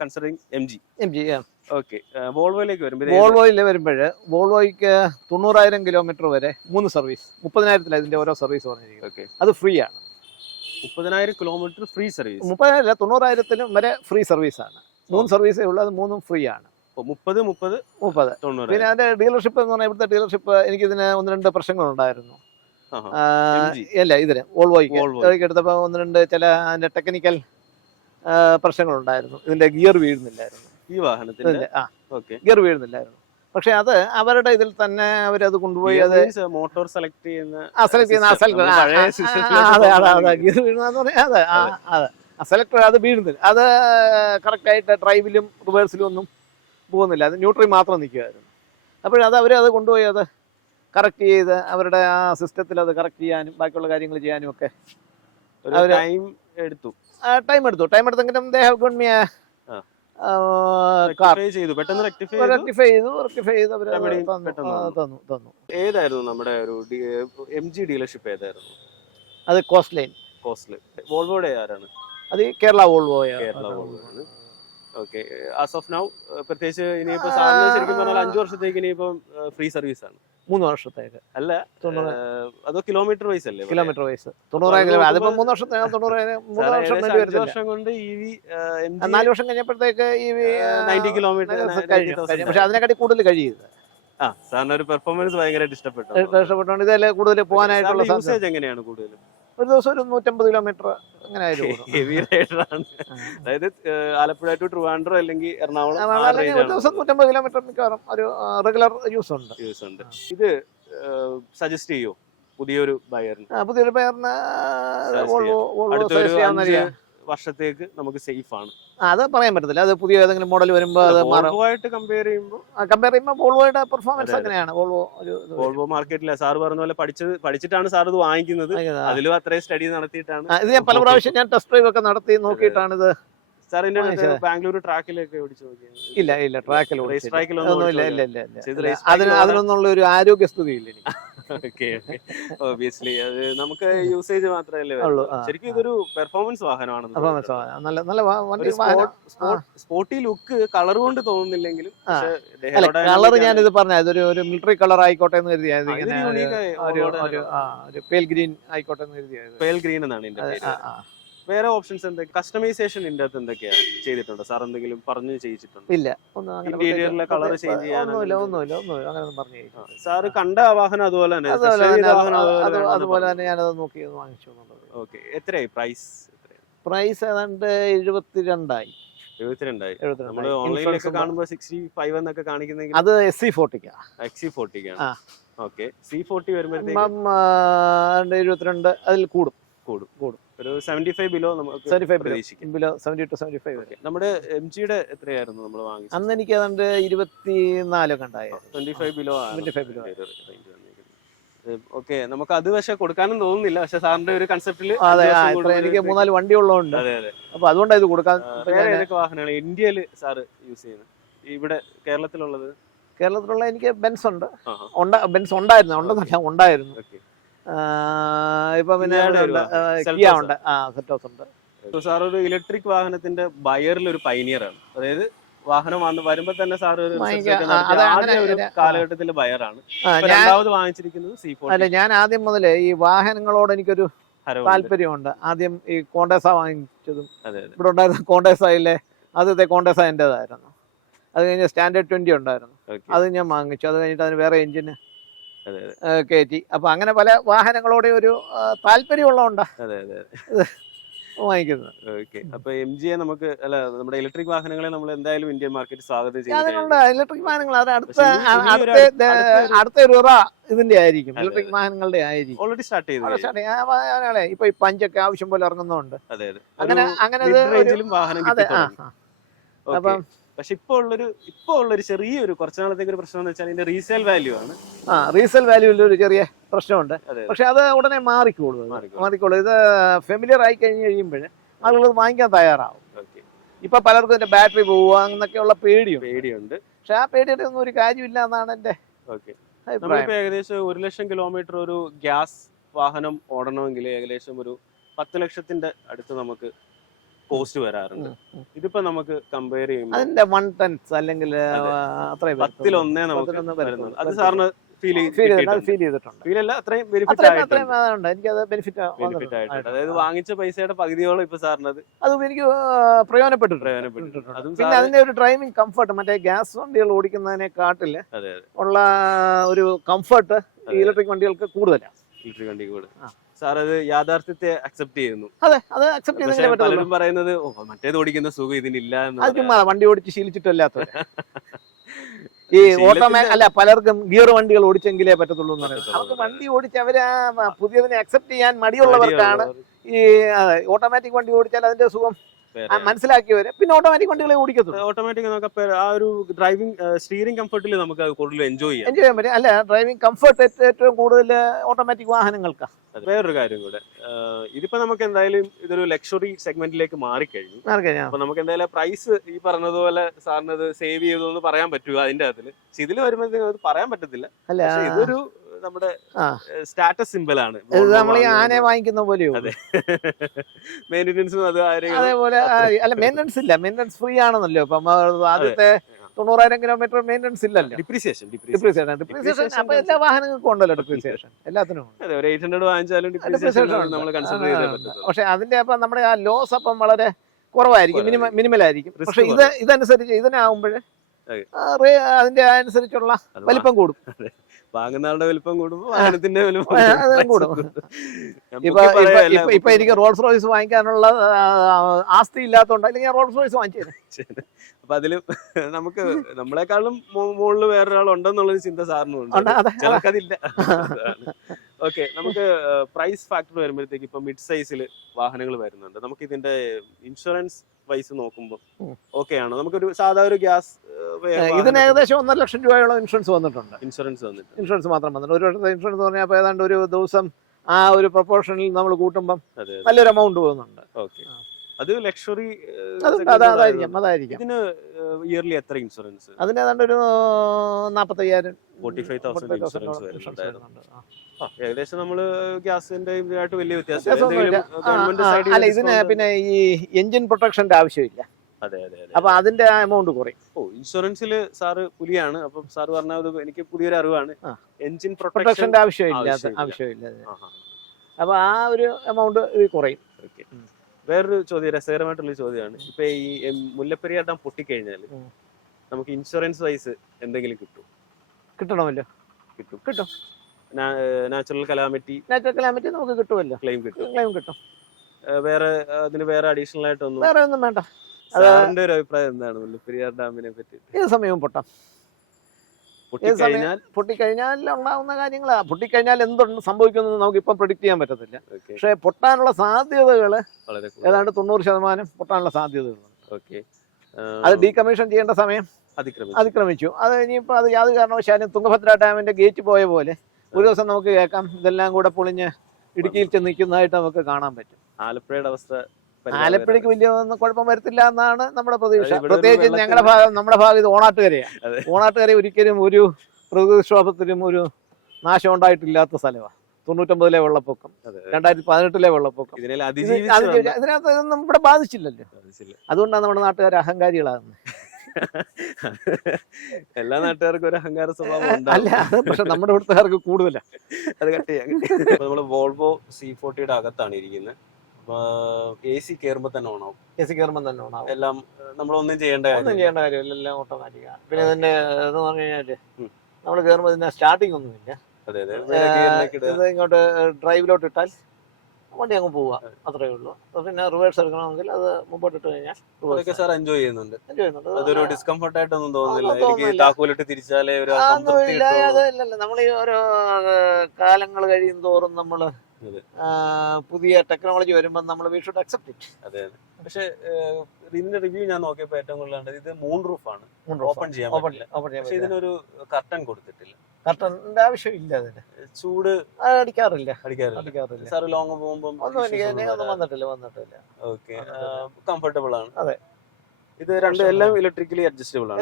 Considering MG. ഓക്കെ, വോൾവോയിലേക്ക് വരുമ്പോഴ് വോൾവോയ്ക്ക് 90,000 കിലോമീറ്റർ വരെ 3 സർവീസ്. 30,000 അതിന്റെ ഓരോ സർവീസ് പറഞ്ഞിരിക്കുന്നത്. അത് ഫ്രീ ആണ്. 30,000 കിലോമീറ്റർ ഫ്രീ സർവീസ്. 30,000 90,000 വരെ ഫ്രീ സർവീസ് ആണ്. 3 സർവീസേ ഉള്ളൂ. അത് 3ഉം ഫ്രീ ആണ്. 30. പിന്നെ അതിന്റെ ഡീലർഷിപ്പ് എന്ന് പറഞ്ഞാൽ ഇവിടുത്തെ ഡീലർഷിപ്പ് എനിക്കിതിന് 1-2 പ്രശ്നങ്ങളുണ്ടായിരുന്നു. അല്ല, ഇതിന് വോൾവോയ്ക്ക് എടുത്തപ്പോൾ 1-2 ചില അതിന്റെ ടെക്നിക്കൽ പ്രശ്നങ്ങളുണ്ടായിരുന്നു. ഇതിന്റെ ഗിയർ വീഴുന്നില്ലായിരുന്നു. ഈ വാഹനത്തിന്റെ ഗിയർ വീഴുന്നില്ലായിരുന്നു. പക്ഷെ അത് അവരുടെ ഇതിൽ തന്നെ അവരത് കൊണ്ടുപോയി അത് മോട്ടോർ സെലക്ട് ചെയ്യുന്ന ഗിയർ വീഴുന്നതെന്ന് പറഞ്ഞാൽ സെലക്ടർ അത് വീഴുന്നില്ല. അത് കറക്റ്റായിട്ട് ഡ്രൈവിലും റിവേഴ്സിലും ഒന്നും പോകുന്നില്ല. അത് ന്യൂട്രൽ മാത്രം നിൽക്കുമായിരുന്നു. അപ്പോഴത് അവരത് കൊണ്ടുപോയി അത് കറക്റ്റ് ചെയ്ത് അവരുടെ ആ സിസ്റ്റത്തിൽ അത് കറക്റ്റ് ചെയ്യാനും ബാക്കിയുള്ള കാര്യങ്ങൾ ചെയ്യാനും ഒക്കെ ടൈം എടുത്തെങ്കിലും റെക്ടിഫൈ ചെയ്തു തന്നു. ഏതായിരുന്നു നമ്മുടെ ഒരു MG ഡീലർഷിപ്പ് ഏതായിരുന്നു? അത് കോസ്റ്റ് വോൾവോയുടെ ആരാണ്? അത് Kerala Volvo. Okay, as of now പ്രത്യേകിച്ച് ഇനിയിപ്പോ സാറിന് ശരിക്കും പറഞ്ഞാൽ 5 വർഷത്തേക്ക് ഇനിയിപ്പം ഫ്രീ സർവീസ് ആണ്. 3 വർഷത്തേക്ക് അല്ല, അതോ കിലോമീറ്റർ വൈസ് അല്ലേ? Kilometre wise 90,000. അതിപ്പോ 3 വർഷത്തേക്ക് 90,000 വർഷം കൊണ്ട് EV 4 വർഷം കഴിഞ്ഞപ്പോഴത്തേക്ക് EV 90 കിലോമീറ്റർ കഴിഞ്ഞു. പക്ഷെ അതിനെക്കാട്ടി കൂടുതൽ കഴിയുന്നത്. സാറിന് ഒരു പെർഫോമൻസ് ഭയങ്കരമായിട്ട് ഇഷ്ടപ്പെട്ടുകൊണ്ട് ഇതല്ലേ കൂടുതൽ പോകാനായിട്ടുള്ള യൂസേജ് എങ്ങനെയാണ് കൂടുതൽ? ഒരു ദിവസം ഒരു 150 കിലോമീറ്റർ അങ്ങനെ ആയാലും ഹെവി റൈഡറാണ്. അതായത് ആലപ്പുഴ ടു ട്രിവാൻഡ്രം അല്ലെങ്കിൽ എറണാകുളം അല്ലെങ്കിൽ ഒരു ദിവസം 150 കിലോമീറ്റർ മിക്കവാറും ഒരു റെഗുലർ യൂസ് ഉണ്ട്. ഇത് സജസ്റ്റ് ചെയ്യോ പുതിയൊരു ബയറിന്? പുതിയൊരു ബയറിന് വർഷത്തേക്ക് നമുക്ക് സേഫ് ആണ്. അത് പറയാൻ പറ്റത്തില്ല. അത് പുതിയ ഏതെങ്കിലും മോഡൽ വരുമ്പോൾ അത് വോൾവോയായിട്ട് കമ്പയർ ചെയ്യുമ്പോൾ വോൾവോയുടെ പെർഫോമൻസ് അങ്ങനെയാണ്. വോൾവോ മാർക്കറ്റിലെ സാർ പറഞ്ഞ പോലെ പഠിച്ചിട്ടാണ് സാർ ഇത് വാങ്ങിക്കുന്നത്. അതിലും അത്രയും സ്റ്റഡി നടത്തിയിട്ടാണ്. ഇത് ഞാൻ പല പ്രാവശ്യം ഞാൻ ടെസ്റ്റ് ഡ്രൈവ് ഒക്കെ നടത്തി നോക്കിയിട്ടാണ് ഇത്. സാറിന്റെ ബാംഗ്ലൂർ ട്രാക്കിലൊക്കെ ഓടിച്ചു നോക്കിയത്? ഇല്ല ട്രാക്കിൽ ഇല്ല. അതിനൊന്നുള്ള ഒരു ആരോഗ്യസ്ഥിതി ഇല്ല എനിക്ക്. ഒബിയസ്ലി അത് നമുക്ക് യൂസേജ് മാത്രമല്ലേ ഉള്ളൂ. ശരിക്കും ഇതൊരു പെർഫോമൻസ് വാഹനമാണ്. സ്പോർട്ടി ലുക്ക് കളർ കൊണ്ട് തോന്നുന്നില്ലെങ്കിലും കളർ ഞാനിത് പറഞ്ഞ ഒരു മിലിറ്ററി കളർ ആയിക്കോട്ടെ എന്ന് കരുതിയത്. പേൽ ഗ്രീൻ ആയിക്കോട്ടെ എന്ന് കരുതിയത്. പേൽ ഗ്രീൻ എന്നാണ് എന്റെ പേര്. വേറെ ഓപ്ഷൻസ് എന്തൊക്കെ കസ്റ്റമൈസേഷൻ ഇതിന്റെ അകത്ത് എന്തൊക്കെയാണ് ചെയ്തിട്ടുണ്ടോ സാർ? എന്തെങ്കിലും പറഞ്ഞു ചെയ്യിച്ചിട്ടുണ്ടോ? ഇല്ല, ഇന്റീരിയറിലെ കളർ ചേഞ്ച് ചെയ്യാൻ സാറ് കണ്ട വാഹനം അതുപോലെ തന്നെ ഞാനത് നോക്കി വാങ്ങിച്ചു. ഓക്കെ, എത്രയായി പ്രൈസ്? ഏതാണ്ട് 72,000. നമ്മള് ഓൺലൈനിലൊക്കെ കാണുമ്പോൾ 65 എന്നൊക്കെ കാണിക്കുന്നെങ്കിൽ അത് XC40 ഓക്കെ. C40 വരുമ്പോഴത്തേക്കും 72 അതിൽ കൂടും. ഒരു 75 ബിലോ നമുക്ക് പ്രതീക്ഷിക്കാം. നമ്മുടെ MG-യുടെ എത്രയായിരുന്നു നമ്മൾ വാങ്ങിയത്? അന്ന് എനിക്ക് ഏതാണ്ട് 24 ഒക്കെ ഉണ്ടായിരുന്നു. 25 ബിലോ. ഓക്കെ, നമുക്ക് അത് പക്ഷെ കൊടുക്കാനും തോന്നുന്നില്ല. പക്ഷെ സാറിന്റെ ഒരു കൺസെപ്റ്റില് എനിക്ക് 3-4 വണ്ടി ഉള്ളതുകൊണ്ട് അപ്പൊ അതുകൊണ്ടാണ് ഇത് കൊടുക്കാൻ. ഏതൊക്കെ വാഹനമാണ് ഇന്ത്യയില് സാറ് യൂസ് ചെയ്യുന്നത്? ഇവിടെ കേരളത്തിലുള്ളത് എനിക്ക് ബെൻസ് ഉണ്ട്. ബെൻസ് ഉണ്ടായിരുന്നു. ഇപ്പൊ പിന്നെ സാർ ഒരു ഇലക്ട്രിക് വാഹനത്തിന്റെ ബയറിൽ ഒരു പൈനിയർ ആണ്. അതായത് വാഹനം വരുമ്പോ തന്നെ സാർ ഒരു കാലഘട്ടത്തിലെ ബയറാണ്. രണ്ടാമത് വാങ്ങിച്ചിരിക്കുന്നത് C40. അല്ല, ഞാൻ ആദ്യം മുതലേ ഈ വാഹനങ്ങളോട് എനിക്കൊരു താല്പര്യമുണ്ട്. ആദ്യം ഈ കോണ്ടേസ വാങ്ങിച്ചതും ഇവിടെ ഉണ്ടായിരുന്ന കോണ്ടേസയിലെ ആദ്യത്തെ കോണ്ടേസ എന്റേതായിരുന്നു. അത് കഴിഞ്ഞ് സ്റ്റാൻഡേർഡ് 20 ഉണ്ടായിരുന്നു. അത് ഞാൻ വാങ്ങിച്ചു. അത് കഴിഞ്ഞിട്ട് അതിന് വേറെ എഞ്ചിന് കയറ്റി. അപ്പൊ അങ്ങനെ പല വാഹനങ്ങളോടെ ഒരു താല്പര്യമുള്ളതുകൊണ്ടാ വാങ്ങിക്കുന്നത്. അപ്പൊ MG-യെ നമുക്ക് നമ്മുടെ ഇലക്ട്രിക് വാഹനങ്ങളെ നമ്മൾ എന്തായാലും ഇന്ത്യൻ മാർക്കറ്റ് സ്വാഗതം ചെയ്യുന്നു. ഇലക്ട്രിക് വാഹനങ്ങൾ അടുത്ത ഒരു ഇതിന്റെ ആയിരിക്കും, ഇലക്ട്രിക് വാഹനങ്ങളുടെ ആയിരിക്കും. ഓൾറെഡി സ്റ്റാർട്ട് ചെയ്തു. ഇപ്പൊ ഈ പഞ്ചൊക്കെ ആവശ്യം പോലെ ഇറങ്ങുന്നുണ്ട്. അങ്ങനെ അപ്പം പക്ഷെ ഇപ്പൊ ഉള്ളൊരു ചെറിയൊരു കുറച്ചു നാളത്തേക്ക് ഒരു പ്രശ്നം എന്ന് വെച്ചാൽ ഇതിന്റെ റീസെയിൽ വാല്യൂ ആണ്. റീസെയിൽ വാല്യൂവിൽ ഒരു ചെറിയ പ്രശ്നമുണ്ട്. പക്ഷെ അത് ഉടനെ മാറിക്കോളൂ. ഇത് ഫെമിലിയർ ആയി കഴിയുമ്പോൾ ആളുകൾ വാങ്ങിക്കാൻ തയ്യാറാവും. ഇപ്പൊ പലർക്കും ഇതിന്റെ ബാറ്ററി പോവുക എന്നൊക്കെയുള്ള പേടിയുണ്ട്. പക്ഷെ ആ പേടിയുടെ ഒന്നും ഒരു കാര്യമില്ല എന്നാണ് എന്റെ നമ്മളിപ്പോ ഏകദേശം 1 ലക്ഷം കിലോമീറ്റർ ഒരു ഗ്യാസ് വാഹനം ഓടണമെങ്കിൽ ഏകദേശം ഒരു 10 ലക്ഷത്തിന്റെ അടുത്ത് നമുക്ക് കോസ്റ്റ് വരാറുണ്ട്. ഇതിപ്പോ നമുക്ക് കമ്പയർ ചെയ്യുമ്പോൾ അതിന്റെ 1/10 അല്ലെങ്കിൽ 10-1 നമുക്ക് വരുന്നുണ്ട്. അത് സാറിന് ഫീൽ ചെയ്തിട്ടുണ്ട്. അതായത് വാങ്ങിച്ച പൈസയുടെ പകുതിയോളം ഇപ്പൊ സാറിനത് അതും എനിക്ക് പ്രയോജനപ്പെട്ടിട്ടുണ്ട്. പിന്നെ അതിന്റെ ഒരു ഡ്രൈവിംഗ് കംഫർട്ട് മറ്റേ ഗ്യാസ് വണ്ടികൾ ഓടിക്കുന്നതിനെക്കാട്ടില് ഉള്ള ഒരു കംഫർട്ട് ഇലക്ട്രിക് വണ്ടികൾക്ക് കൂടുതലാണ്. സാർ അത് യാഥാർത്ഥ്യത്തെ അക്സെപ്റ്റ് ചെയ്യുന്നു. അതെ, അത് അക്സെപ്റ്റ് ചെയ്തേ പലരും പറയുന്നത് മറ്റേത് ഓടിക്കുന്ന സുഖം ഇതിനില്ല. വണ്ടി ഓടിച്ച് ശീലിച്ചിട്ടല്ലാത്ത ഈ പലർക്കും ഗിയർ വണ്ടികൾ ഓടിച്ചെങ്കിലേ പറ്റത്തുള്ളൂ എന്ന് പറയുന്നത്. അവർക്ക് വണ്ടി ഓടിച്ച് അവര് പുതിയതിനെ അക്സെപ്റ്റ് ചെയ്യാൻ മടിയുള്ളവർക്കാണ് ഈ ഓട്ടോമാറ്റിക് വണ്ടി ഓടിച്ചാൽ അതിന്റെ സുഖം മനസ്സിലാക്കിയവര് പിന്നെ ഓട്ടോമാറ്റിക് വണ്ടികളെ ഓടിക്കത്തുള്ളൂ. ഓട്ടോമാറ്റിക് നമുക്ക് ആ ഒരു ഡ്രൈവിംഗ് സ്റ്റിയറിംഗ് കംഫർട്ടിൽ നമുക്ക് കൂടുതൽ എൻജോയ് ചെയ്യാൻ പറ്റും. അല്ല, ഡ്രൈവിംഗ് കംഫർട്ട് ഏറ്റവും കൂടുതൽ ഓട്ടോമാറ്റിക് വാഹനങ്ങൾക്ക്. വേറൊരു കാര്യം കൂടെ, ഇതിപ്പോ നമുക്ക് എന്തായാലും ഇതൊരു ലക്ഷറി സെഗ്മെന്റിലേക്ക് മാറിക്കഴിഞ്ഞു. അപ്പൊ നമുക്ക് എന്തായാലും പ്രൈസ് ഈ പറഞ്ഞതുപോലെ സാറിന് സേവ് ചെയ്തു എന്ന് പറയാൻ പറ്റുമോ അതിന്റെ അകത്തില്? ഇതിൽ വരുമ്പോഴത്തേക്കും അത് പറയാൻ പറ്റത്തില്ല. ഇതൊരു നമ്മുടെ സ്റ്റാറ്റസ് സിമ്പിൾ ആണ്. നമ്മൾ ഈ ആനയെ വാങ്ങിക്കുന്ന പോലെയോ? മെയിൻ്റെനൻസും അതേപോലെ അല്ല, മെയിൻ്റെനൻസ് ഇല്ല, മെയിൻ്റെനൻസ് ഫ്രീ ആണെന്നല്ലോ. ഇപ്പം ആദ്യത്തെ 90,000 കിലോമീറ്റർ മെയിൻ്റെനൻസ് ഇല്ലല്ലോ. ഡിപ്രീസിയേഷൻ അപ്പൊ എല്ലാ വാഹനങ്ങൾക്കും ഉണ്ടല്ലോ ഡിപ്രീസിയേഷൻ, എല്ലാത്തിനും. പക്ഷെ അതിന്റെ അപ്പം നമ്മുടെ ആ ലോസ് അപ്പം വളരെ കുറവായിരിക്കും, മിനിമലായിരിക്കും. പക്ഷെ ഇതിനനുസരിച്ച് ഇതിനാകുമ്പോൾ അതിന്റെ അനുസരിച്ചുള്ള വലിപ്പം കൂടും. വാങ്ങുന്ന ആളുടെ വലുപ്പം കൂടുമ്പോ വാഹനത്തിന്റെ വലുപ്പം അതും കൂടും. ഇപ്പൊ എനിക്ക് റോൾസ് റോയ്സ് വാങ്ങിക്കാനുള്ള ആസ്തി ഇല്ലാത്തതുകൊണ്ട് അല്ലെങ്കിൽ ഞാൻ റോൾസ് റോയ്സ് വാങ്ങിച്ചു. അപ്പൊ അതില് നമുക്ക് നമ്മളെക്കാളും മുകളിൽ വേറൊരാൾ ഉണ്ടെന്നുള്ളൊരു ചിന്ത സാറിനുണ്ട്, ചിലർക്കതില്ല. ഓക്കെ, നമുക്ക് പ്രൈസ് ഫാക്ടർ വരുമ്പോഴത്തേക്ക് ഇപ്പൊ മിഡ് സൈസിൽ വാഹനങ്ങൾ വരുന്നുണ്ട്. നമുക്ക് ഇതിന്റെ ഇൻഷുറൻസ് വൈസ് നോക്കുമ്പോൾ ഓക്കെ ആണോ? നമുക്കൊരു സാധാ ഒരു ഗ്യാസ് ഇതിന് ഏകദേശം 1.5 ലക്ഷം രൂപയോളം ഇൻഷുറൻസ് വന്നിട്ടുണ്ട്. ഇൻഷുറൻസ് മാത്രം വന്നിട്ടുണ്ട്. ഒരു വർഷത്തെ ഇൻഷുറൻസ് പറഞ്ഞാൽ അപ്പോൾ ഏതാണ്ട് ഒരു ദിവസം ആ ഒരു പ്രൊപ്പോർഷനിൽ നമ്മൾ കൂട്ടുമ്പം നല്ലൊരു എമൗണ്ട് പോകുന്നുണ്ട്. ഓക്കെ, അത് ലക്ഷറി അതായിരിക്കും. ഇതിന് ഇയർലി എത്ര ഇൻഷുറൻസ്? അതിന് ഏതാണ്ട് ഒരു 45,000 ഇൻഷുറൻസ് വരുന്നുണ്ട്. ഏകദേശം നമ്മള് ഗ്യാസിന്റെ ഇതിനായിട്ട് വലിയ വ്യത്യാസം. അല്ല, ഇതിന് പിന്നെ ഈ എഞ്ചിൻ പ്രൊട്ടക്ഷന്റെ ആവശ്യമില്ല. അപ്പൊ അതിന്റെ ആ എമൗണ്ട് കുറയും. ഇൻഷുറൻസിൽ സാറ് പുലിയാണ്. അപ്പൊ സാറ് പറഞ്ഞത് എനിക്ക് പുതിയൊരു അറിവാണ്. എഞ്ചിൻ പ്രൊട്ടക്ഷന്റെ ആവശ്യമില്ല. അപ്പൊ ആ ഒരു എമൗണ്ട് കുറയും. വേറൊരു ചോദ്യം, രസകരമായിട്ടുള്ള ചോദ്യമാണ്. ഇപ്പൊ ഈ മുല്ലപ്പെരിയാർ ഡാം പൊട്ടിക്കഴിഞ്ഞാൽ നമുക്ക് ഇൻഷുറൻസ് വൈസ് എന്തെങ്കിലും കിട്ടണമല്ലോ? കിട്ടും. നാച്ചുറൽ കലാമിറ്റി നമുക്ക് കിട്ടുമല്ലോ, ക്ലെയിം കിട്ടും. വേറെ അതിന് വേറെ അഡീഷണൽ ആയിട്ടൊന്നും വേറെ ഒന്നും വേണ്ട. സാറിന്റെ ഒരു അഭിപ്രായം എന്താണ് മുല്ലപ്പെരിയാർ ഡാമിനെ പറ്റി? ഏത് സമയവും പൊട്ടാം. പൊട്ടിക്കഴിഞ്ഞാൽ ഉണ്ടാകുന്ന കാര്യങ്ങളാ. പൊട്ടിക്കഴിഞ്ഞാൽ എന്തുണ്ട് സംഭവിക്കുന്നത് നമുക്ക് ഇപ്പം പ്രെഡിക്ട് ചെയ്യാൻ പറ്റത്തില്ല. പക്ഷെ പൊട്ടാനുള്ള സാധ്യതകൾ ഏതാണ്ട് 90% പൊട്ടാനുള്ള സാധ്യതകളുണ്ട്. അത് ഡീകമ്മീഷൻ ചെയ്യേണ്ട സമയം അതിക്രമിച്ചു. അത് ഇനിയിപ്പോൾ അത് യാതൊരു കാരണവശാലും തുംഗഭദ്ര ഡാമിന്റെ ഗേറ്റ് പോയ പോലെ ഒരു ദിവസം നമുക്ക് കേൾക്കാം ഇതെല്ലാം കൂടെ പൊളിഞ്ഞ് ഇടുക്കിയിൽ ചെന്ന് നിൽക്കുന്നതായിട്ട് നമുക്ക് കാണാൻ പറ്റും. ആലപ്പുഴയുടെ അവസ്ഥ, ആലപ്പുഴയ്ക്ക് വലിയൊന്നും കുഴപ്പം വരത്തില്ല എന്നാണ് നമ്മുടെ പ്രതീക്ഷ. പ്രത്യേകിച്ച് നമ്മുടെ ഭാഗം ഇത് ഓണാട്ടുകരയാണ്. ഓണാട്ടുകര ഒരിക്കലും ഒരു പ്രകൃതിക്ഷോഭത്തിലും ഒരു നാശം ഉണ്ടായിട്ടില്ലാത്ത സ്ഥലമാണ്. 99-ലെ വെള്ളപ്പൊക്കം, 2018-ലെ വെള്ളപ്പൊക്കം, ഇതിനകത്ത് ഇതൊന്നും ഇവിടെ ബാധിച്ചില്ലല്ലോ. അതുകൊണ്ടാണ് നമ്മുടെ നാട്ടുകാർ അഹങ്കാരികളാകുന്നത്. എല്ലാ നാട്ടുകാർക്കും ഒരു അഹങ്കാര സ്വഭാവം അല്ല, പക്ഷെ നമ്മുടെ ഇവിടുത്തുകാർക്ക് കൂടുതലാണ്. അത് കട്ട് ചെയ്യാം. നമ്മള് വോൾവോ C40 അകത്താണ് ഇരിക്കുന്നത്. AC കയറുമ്പോ തന്നെ ഓണാവും. എല്ലാം നമ്മളൊന്നും ചെയ്യേണ്ട കാര്യമില്ല, എല്ലാം ഓട്ടോമാറ്റിക്കാണ്. പിന്നെ ഇതിന്റെ എന്ന് പറഞ്ഞു കഴിഞ്ഞാല് നമ്മൾ കയറുമ്പോ ഇതിന്റെ സ്റ്റാർട്ടിങ് ഒന്നുമില്ല. ഇത് ഇങ്ങോട്ട് ഡ്രൈവിലോട്ട് ഇട്ടാൽ വണ്ടി അങ്ങ് പോവുക, അത്രേ ഉള്ളൂ. പിന്നെ റിവേഴ്സ് എടുക്കണമെങ്കിൽ അത് മുമ്പോട്ട് ഇട്ട് കഴിഞ്ഞാൽ എൻജോയ് ചെയ്യുന്നുണ്ട്. അതൊരു ഡിസ്കംഫർട്ട് ആയിട്ടൊന്നും തോന്നുന്നില്ല. താക്കോലിട്ട് തിരിച്ചാലേ അതല്ലല്ലോ. നമ്മൾ ഈ ഓരോ കാലങ്ങൾ കഴിയും തോറും നമ്മള് പുതിയ ടെക്നോളജി വരുമ്പോൾ നമ്മൾ വി ഷുഡ് അക്സെപ്റ്റ് ഇറ്റ്. അതെ. പക്ഷെ ഇതിന്റെ റിവ്യൂ ഞാൻ നോക്കിയപ്പോ ഏറ്റവും കൂടുതൽ ഇത് മൂൺ റൂഫ് ആണ്, ഓപ്പൺ ചെയ്യാൻ പറ്റില്ല. പക്ഷെ ഇതിനൊരു കർട്ടൻ കൊടുത്തിട്ടില്ല. കർട്ടന്റെ ആവശ്യമില്ല. അതിന് ചൂട് അടിക്കാറില്ല. സാർ ലോങ് പോകുമ്പോൾ വന്നിട്ടില്ല. ഓക്കെ, കംഫർട്ടബിൾ ആണ്. അതെ, ഇത് രണ്ടും എല്ലാം ഇലക്ട്രിക്കലി അഡ്ജസ്റ്റബിൾ ആണ്.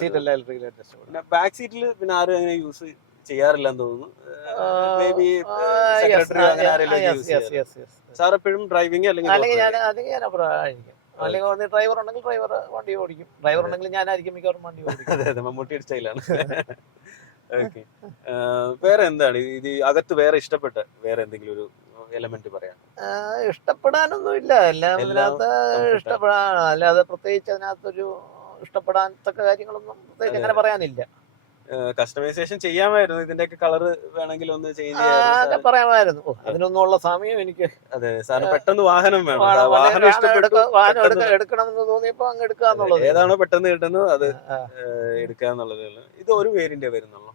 സീറ്റ് എല്ലാം ഇലക്ട്രിക്കലി അഡ്ജസ്റ്റബിൾ. പിന്നെ ബാക്ക് സീറ്റിൽ പിന്നെ ആരും അങ്ങനെ യൂസ് ചെയ്യാറില്ലെന്ന് തോന്നുന്നു. സാർ എപ്പോഴും ഡ്രൈവിംഗ് അല്ലെങ്കിൽ ഡ്രൈവർ ഉണ്ടെങ്കിൽ ഡ്രൈവർ വണ്ടി ഓടിക്കും. ഡ്രൈവർ ഉണ്ടെങ്കിൽ ഞാനായിരിക്കും മിക്കവാറും വണ്ടി ഓടിക്കും. അതെ, മമ്മൂട്ടിയുടെ സ്റ്റൈലാണ്. ഓക്കെ, വേറെ എന്താണ് ഇത് അകത്ത് വേറെ ഇഷ്ടപ്പെട്ട വേറെ എന്തെങ്കിലും ഒരു എലമെന്റ് പറയാം? ഇഷ്ടപ്പെടാനൊന്നും ഇല്ല, എല്ലാം ഇതിനകത്ത് ഇഷ്ടപ്പെടാൻ. അല്ലാതെ പ്രത്യേകിച്ച് അതിനകത്തൊരു ഇഷ്ടപ്പെടാൻ തക്ക കാര്യങ്ങളൊന്നും പ്രത്യേകിച്ച് അങ്ങനെ പറയാനില്ല. കസ്റ്റമൈസേഷൻ ചെയ്യാമായിരുന്നു, ഇതിന്റെയൊക്കെ കളർ വേണമെങ്കിൽ ഒന്ന് ചേഞ്ച് ചെയ്യാൻ പറയാമായിരുന്നു. അതിനൊന്നും ഉള്ള സമയം എനിക്ക്. അതെ, സാറിന് പെട്ടെന്ന് വാഹനം വേണം. വാഹനം എടുക്കണമെന്ന് തോന്നിയപ്പോ അങ്ങ് എടുക്കാന്നുള്ളത്. ഏതാണോ പെട്ടെന്ന് കിട്ടുന്നത് അത് എടുക്കാന്നുള്ളത്. ഇത് ഒരു വേരിയന്റ് വരുന്നുള്ളൂ.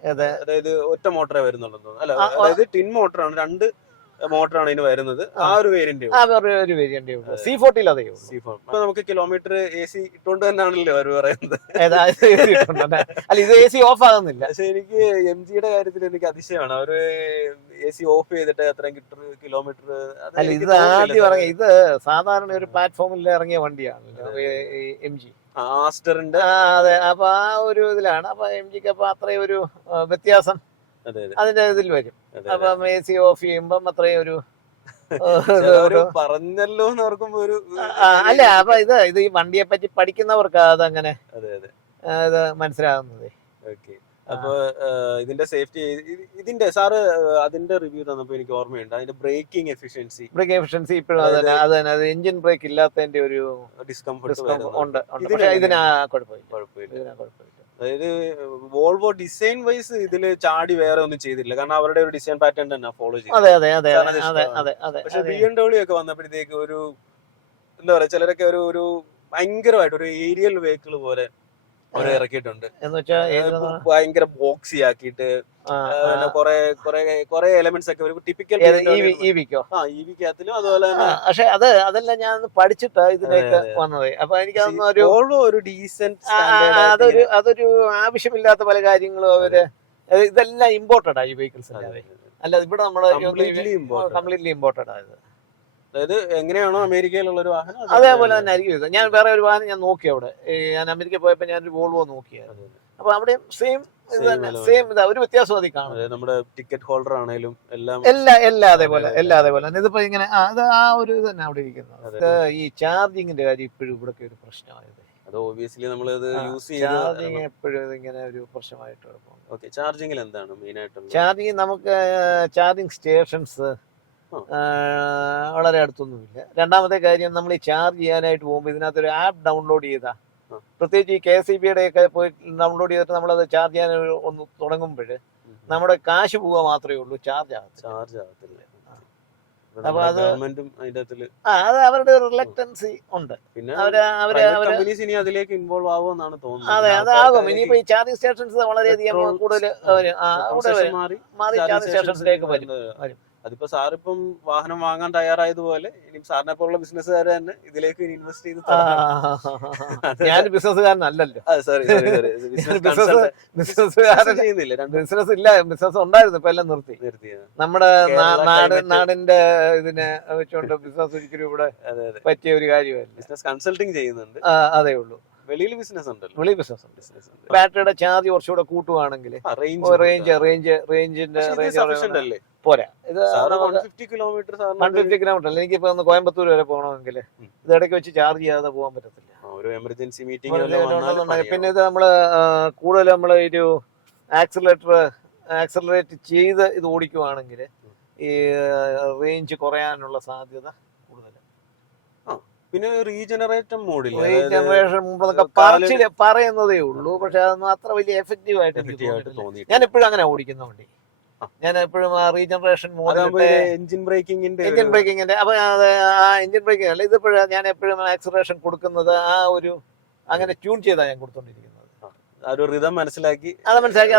അതായത് ഒറ്റ മോട്ടറേ വരുന്നുള്ളൂ. അല്ല, അതായത് ടിൻ മോട്ടറാണ്, 2 മോട്ടറാണ് ഇതിന് വരുന്നത്. ആ ഒരു വേരിയന്റ് C40 അതേ. ഇപ്പൊ നമുക്ക് കിലോമീറ്റർ AC ഇട്ടുകൊണ്ട് തന്നെയാണല്ലോ അവർ പറയുന്നത്. അല്ല, ഇത് AC ഓഫ് ആകുന്നില്ല. പക്ഷെ എനിക്ക് MGയുടെ കാര്യത്തിൽ എനിക്ക് അതിശയമാണ്. അവര് AC ഓഫ് ചെയ്തിട്ട് അത്രയും കിലോമീറ്റർ. ഇത് ആദ്യം ഇറങ്ങിയ, ഇത് സാധാരണ ഒരു പ്ലാറ്റ്ഫോമിൽ ഇറങ്ങിയ വണ്ടിയാണ് MG ആസ്റ്ററിന്റെ. അതെ, അപ്പൊ ആ ഒരു ഇതിലാണ്. അപ്പൊ MGക്ക് അപ്പൊ അത്രയും ഒരു വ്യത്യാസം അതിന്റെ ഇതിൽ വരും. അപ്പം AC ഓഫ് ചെയ്യുമ്പം അത്രയും ഒരു പറഞ്ഞല്ലോ എന്ന് ഓർക്കുമ്പോ ഒരു അല്ല. അപ്പൊ ഇത് ഈ വണ്ടിയെ പറ്റി പഠിക്കുന്നവർക്ക് അതങ്ങനെ ഇത് മനസ്സിലാകുന്നത്. അപ്പൊ ഇതിന്റെ സേഫ്റ്റി, ഇതിന്റെ സാറ് അതിന്റെ റിവ്യൂ തന്നപ്പോ എനിക്ക് ഓർമ്മയുണ്ട്. അതിന്റെ ബ്രേക്കിംഗ് എഫിഷ്യൻസി ഇപ്പോഴും അത് എഞ്ചിൻ ബ്രേക്ക് ഇല്ലാത്തതിന്റെ ഒരു ഡിസ്കംഫർട്ട് ഉണ്ട്. പക്ഷെ ഇതിനാ കുഴപ്പമില്ല. അതായത് വോൾവോ ഡിസൈൻ വൈസ് ഇതില് ചാടി വേറെ ഒന്നും ചെയ്തില്ല, കാരണം അവരുടെ ഒരു ഡിസൈൻ പാറ്റേൺ തന്നെ ഫോളോ ചെയ്തു. അതെ അതെ അതെ അതെ അതെ അതെ. പക്ഷെ BMW ഒക്കെ വന്നപ്പോഴത്തേക്ക് ഒരു എന്താ പറയാ, ചിലരൊക്കെ ഒരു ഭയങ്കരമായിട്ട് ഒരു ഏരിയൽ വെഹിക്കിൾ പോലെ അവരെ ഇറക്കിയിട്ടുണ്ട്. ഭയങ്കര ബോക്സി ആക്കിയിട്ട് കുറെ എലമെന്റ്സ് ഒക്കെ ഒരു ടിപ്പിക്കൽ EV-ക്കകത്തിലും അതുപോലെ തന്നെ. പക്ഷെ അതെല്ലാം ഞാൻ പഠിച്ചിട്ടാ ഇതിലേക്ക് വന്നത്. അപ്പൊ എനിക്ക് ഒരു ഡീസന്റ് അതൊരു ആവശ്യമില്ലാത്ത പല കാര്യങ്ങളും അവര് ഇതെല്ലാം ഇമ്പോർട്ടഡ് ഈ വെഹിക്കിൾസ് അല്ലാതെ ഇവിടെ നമ്മള് കംപ്ലീറ്റ്ലി ഇമ്പോർട്ടഡ് ആയത്. അതായത് എങ്ങനെയാണോ അമേരിക്കയിലുള്ള ഒരു വാഹനം അതേപോലെ തന്നെ ആയിരിക്കും. ഞാൻ വേറെ ഒരു വാഹനം ഞാൻ നോക്കി അവിടെ, ഞാൻ അമേരിക്ക പോയപ്പോ ഞാനൊരു വോൾവോ നോക്കിയായിരുന്നു. അപ്പൊ അവിടെ സെയിം ഇത് തന്നെ, സെയിം ഇതാ, ഒരു വ്യത്യാസം അതിൽ കാണും. നമ്മുടെ ടിക്കറ്റ് ഹോൾഡർ ആണെങ്കിലും എല്ലാം അതേപോലെ ഇതിപ്പോ ഇങ്ങനെ അത് ആ ഒരു ഇത് തന്നെ അവിടെ ഇരിക്കുന്നത്. ഈ ചാർജിങ്ങിന്റെ കാര്യം ഇപ്പോഴും ഇവിടെ ഒരു പ്രശ്നമായത്. അത് ഒബിയസ്ലി നമ്മൾ ചാർജിങ് എപ്പോഴും ഇങ്ങനെ ഒരു പ്രശ്നമായിട്ട് ഓക്കെ. ചാർജിങ്ങിൽ എന്താണ് മെയിൻ ആയിട്ട്? ചാർജിങ് നമുക്ക് ചാർജിങ് സ്റ്റേഷൻസ് വളരെ അടുത്തൊന്നുമില്ല. രണ്ടാമത്തെ കാര്യം, നമ്മൾ ഈ ചാർജ് ചെയ്യാനായിട്ട് പോകുമ്പോൾ ഇതിനകത്തൊരു ആപ്പ് ഡൗൺലോഡ് ചെയ്താൽ, പ്രത്യേകിച്ച് ഈ KSEB-യുടെ ഒക്കെ പോയി ഡൗൺലോഡ് ചെയ്തിട്ട് നമ്മളത് ചാർജ് ചെയ്യാൻ ഒന്ന് തുടങ്ങുമ്പോൾ നമ്മുടെ കാശ് പോവുക മാത്രമേ ഉള്ളൂ, ചാർജ് ആകത്തില്ല. അപ്പൊ അത് അവരുടെ ഒരു റിലക്റ്റൻസി ഉണ്ട്. പിന്നെ അതിലേക്ക് ഇൻവോൾവ് ആവുമെന്നാണ് തോന്നുന്നത്. അതെ, അതാകും. ഇനിയിപ്പോ ഈ ചാർജിങ് സ്റ്റേഷൻസ് വളരെയധികം കൂടുതൽ മാറി ചാർജിങ് സ്റ്റേഷൻസിലേക്ക് വരും. അതിപ്പോ സാറിപ്പം വാഹനം വാങ്ങാൻ തയ്യാറായതുപോലെ ഇനി സാറിനെ പോലുള്ള ബിസിനസ്സുകാർ തന്നെ ഇതിലേക്ക് ഇൻവെസ്റ്റ് ചെയ്ത്. ഞാൻ ബിസിനസ്സുകാരനല്ലല്ലോ, ബിസിനസ് ഇല്ല, ബിസിനസ് ഉണ്ടായിരുന്നു, ഇപ്പൊ എല്ലാം നിർത്തി. നമ്മുടെ നാടിന്റെ ഇതിനെ വെച്ചോണ്ട് ബിസിനസ് ഒരിക്കലും ഇവിടെ പറ്റിയ ഒരു കാര്യമല്ല. ബിസിനസ് കൺസൾട്ടിങ് ചെയ്യുന്നുണ്ട്, അതേ ഉള്ളൂ. വെളിയിൽ ബിസിനസ് ഉണ്ട്. ബാറ്ററിയുടെ ചാർജ് കുറച്ചുകൂടെ കൂട്ടുവാണെങ്കിൽ റേഞ്ചിന്റെ പോരാ. ഇത് 150 കിലോമീറ്റർ അല്ല, എനിക്കിപ്പോ ഒന്ന് കോയമ്പത്തൂർ വരെ പോകണമെങ്കിൽ ഇത് ഇടയ്ക്ക് വെച്ച് ചാർജ് ചെയ്യാതെ പോകാൻ പറ്റത്തില്ല. ഒരു എമർജൻസി മീറ്റിംഗ്. പിന്നെ ഇത് നമ്മള് കൂടുതൽ നമ്മള് ഒരു ആക്സിലറേറ്റ് ചെയ്ത് ഇത് ഓടിക്കുവാണെങ്കിൽ ഈ റേഞ്ച് കുറയാനുള്ള സാധ്യത കൂടുതലാണ്. പിന്നെ റീജനറേഷൻ മോഡിൽ പറയുന്നതേ ഉള്ളൂ, പക്ഷെ അതൊന്നും അത്ര വലിയ എഫക്റ്റീവ് ആയിട്ട് ഞാൻ എപ്പോഴും അങ്ങനെ ഓടിക്കുന്ന വണ്ടി. ഞാൻ എപ്പോഴും ആ റീജനറേഷൻ എഞ്ചിൻ ബ്രേക്കിങ്ങിന്റെ അപ്പൊ ആ എഞ്ചിൻ ബ്രേക്കിംഗ് അല്ല, ഇതിപ്പോഴും ഞാൻ എപ്പോഴും ആക്സിലറേഷൻ കൊടുക്കുന്നത് ആ ഒരു അങ്ങനെ ട്യൂൺ ചെയ്താ ഞാൻ കൊടുത്തോണ്ടിരിക്കുന്നത്. മനസ്സിലാക്കി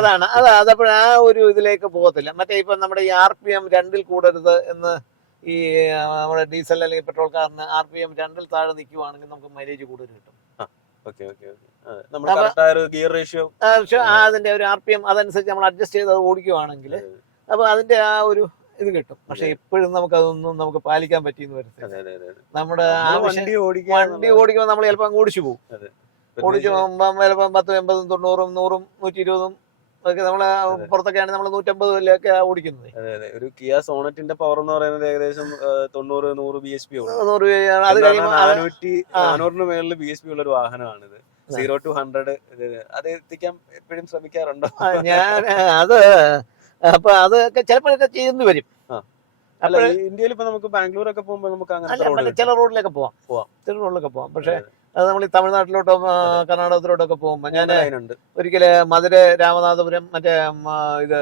അതാണ് അതപ്പോഴും ആ ഒരു ഇതിലേക്ക് പോകത്തില്ല. മറ്റേ ഇപ്പൊ നമ്മുടെ ഈ RPM 2-ൽ കൂടരുത് എന്ന് ഈ നമ്മുടെ ഡീസൽ അല്ലെങ്കിൽ പെട്രോൾ കാറിന് RPM 2-ൽ താഴെ നിൽക്കുവാണെങ്കിൽ നമുക്ക് മൈലേജ് കൂടുതൽ കിട്ടും. അതിന്റെ ഒരു RPM അതനുസരിച്ച് നമ്മൾ അഡ്ജസ്റ്റ് ചെയ്ത് അത് ഓടിക്കുവാണെങ്കിൽ അപ്പൊ അതിന്റെ ആ ഒരു ഇത് കിട്ടും. പക്ഷെ എപ്പോഴും നമുക്ക് അതൊന്നും നമുക്ക് പാലിക്കാൻ പറ്റിയെന്ന് വരത്തില്ല. നമ്മുടെ വണ്ടി ഓടിക്കുമ്പോൾ നമ്മൾ ചിലപ്പോൾ അങ്ങ് ഓടിച്ചു പോകും. ഓടിച്ചു പോകുമ്പോൾ ചിലപ്പോൾ 10, 80, 90, 100, 120 ഒക്കെ നമ്മളെ പുറത്തൊക്കെയാണ് നമ്മൾ 150 ഓടിക്കുന്നത്. ഒരു കിയ സോണറ്റിന്റെ പവർ എന്ന് പറയുന്നത് ഏകദേശം 90-100 bhp അത് കഴിയുമ്പോൾ 400 മേളിൽ bhp ഉള്ള ഒരു വാഹനമാണിത്. 0 to 100 അത് എത്തിക്കാൻ എപ്പോഴും ശ്രമിക്കാറുണ്ടോ? ഞാൻ അപ്പൊ അതൊക്കെ ചിലപ്പോഴൊക്കെ ചെയ്യുന്നു വരും. ഇന്ത്യയിൽ ഇപ്പൊ നമുക്ക് ബാംഗ്ലൂരൊക്കെ പോകുമ്പോൾ നമുക്ക് അങ്ങനെ ചില റോഡിലൊക്കെ പോവാം. പക്ഷെ അത് നമ്മൾ ഈ തമിഴ്നാട്ടിലോട്ടോ കർണാടകത്തിലോട്ടൊക്കെ പോകുമ്പോ ഞാൻ ഒരിക്കല് മധുര രാമനാഥപുരം മറ്റേ ഇത്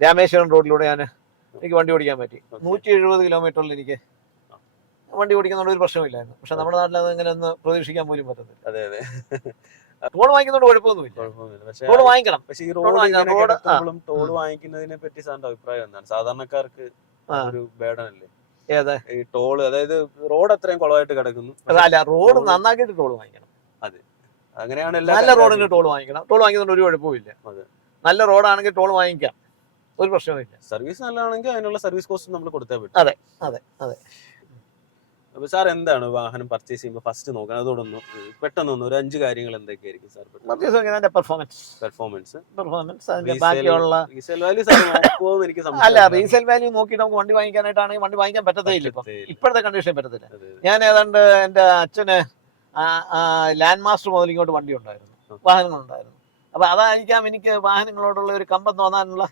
രാമേശ്വരം റോഡിലൂടെ എനിക്ക് വണ്ടി ഓടിക്കാൻ പറ്റി. 170 കിലോമീറ്ററിൽ എനിക്ക് വണ്ടി ഓടിക്കുന്നതുകൊണ്ട് ഒരു പ്രശ്നമില്ലായിരുന്നു. പക്ഷെ നമ്മുടെ നാട്ടിൽ അത് ഇങ്ങനെ ഒന്ന് പ്രതീക്ഷിക്കാൻ പോലും പറ്റത്തില്ല. ടോൾ വാങ്ങിക്കുന്നതുകൊണ്ട് കുഴപ്പമൊന്നുമില്ല. ടോൾ വാങ്ങിക്കണം. പക്ഷേ ഈ ടോൾ വാങ്ങിക്കുന്നതിനെ പറ്റി സാറിന്റെ അഭിപ്രായം എന്താണ്? സാധാരണക്കാർക്ക് ഒരു ബേഡനല്ലേ ഈ ടോള്? അതായത് റോഡ് അത്രയും കുളമായിട്ട് കിടക്കുന്നു. അല്ല, റോഡ് നന്നാക്കിയിട്ട് ടോൾ വാങ്ങിക്കണം. അതെ, അങ്ങനെയാണ്. നല്ല റോഡിന് ടോൾ വാങ്ങിക്കണം. ടോൾ വാങ്ങിക്കുന്നതുകൊണ്ട് ഒരു കുഴപ്പമില്ല. നല്ല റോഡാണെങ്കിൽ ടോൾ വാങ്ങിക്കാം, ഒരു പ്രശ്നമില്ല. സർവീസ് നല്ലതാണെങ്കിൽ അതിനുള്ള സർവീസ് കോസ്റ്റ് നമ്മൾ കൊടുത്തേ പറ്റും. അതെ. അപ്പൊ സാർ എന്താണ് വാഹനം പർച്ചേസ് ചെയ്യുമ്പോൾ ഫസ്റ്റ് നോക്കണം? അതോടൊന്ന് പെട്ടെന്ന് ഒരു 5 കാര്യങ്ങൾ എന്തൊക്കെയായിരിക്കും സാർ പർച്ചേസ് നോക്കുന്നത്? പെർഫോമൻസ്, ബാക്കിയുള്ള റീസെയിൽ വാല്യൂ നോക്കിയിട്ട് നമുക്ക് വണ്ടി വാങ്ങിക്കാനായിട്ടാണെങ്കിൽ വണ്ടി വാങ്ങിക്കാൻ പറ്റത്തില്ല. ഇപ്പോഴത്തെ കണ്ടീഷൻ പറ്റത്തില്ല. ഞാൻ ഏതാണ്ട് എന്റെ അച്ഛന് ലാൻഡ് മാസ്റ്റർ മുതൽ ഇങ്ങോട്ട് വണ്ടി ഉണ്ടായിരുന്നു, വാഹനങ്ങളുണ്ടായിരുന്നു. അപ്പൊ അതായിരിക്കാം എനിക്ക് വാഹനങ്ങളോടുള്ള ഒരു കമ്പം തോന്നാനുള്ള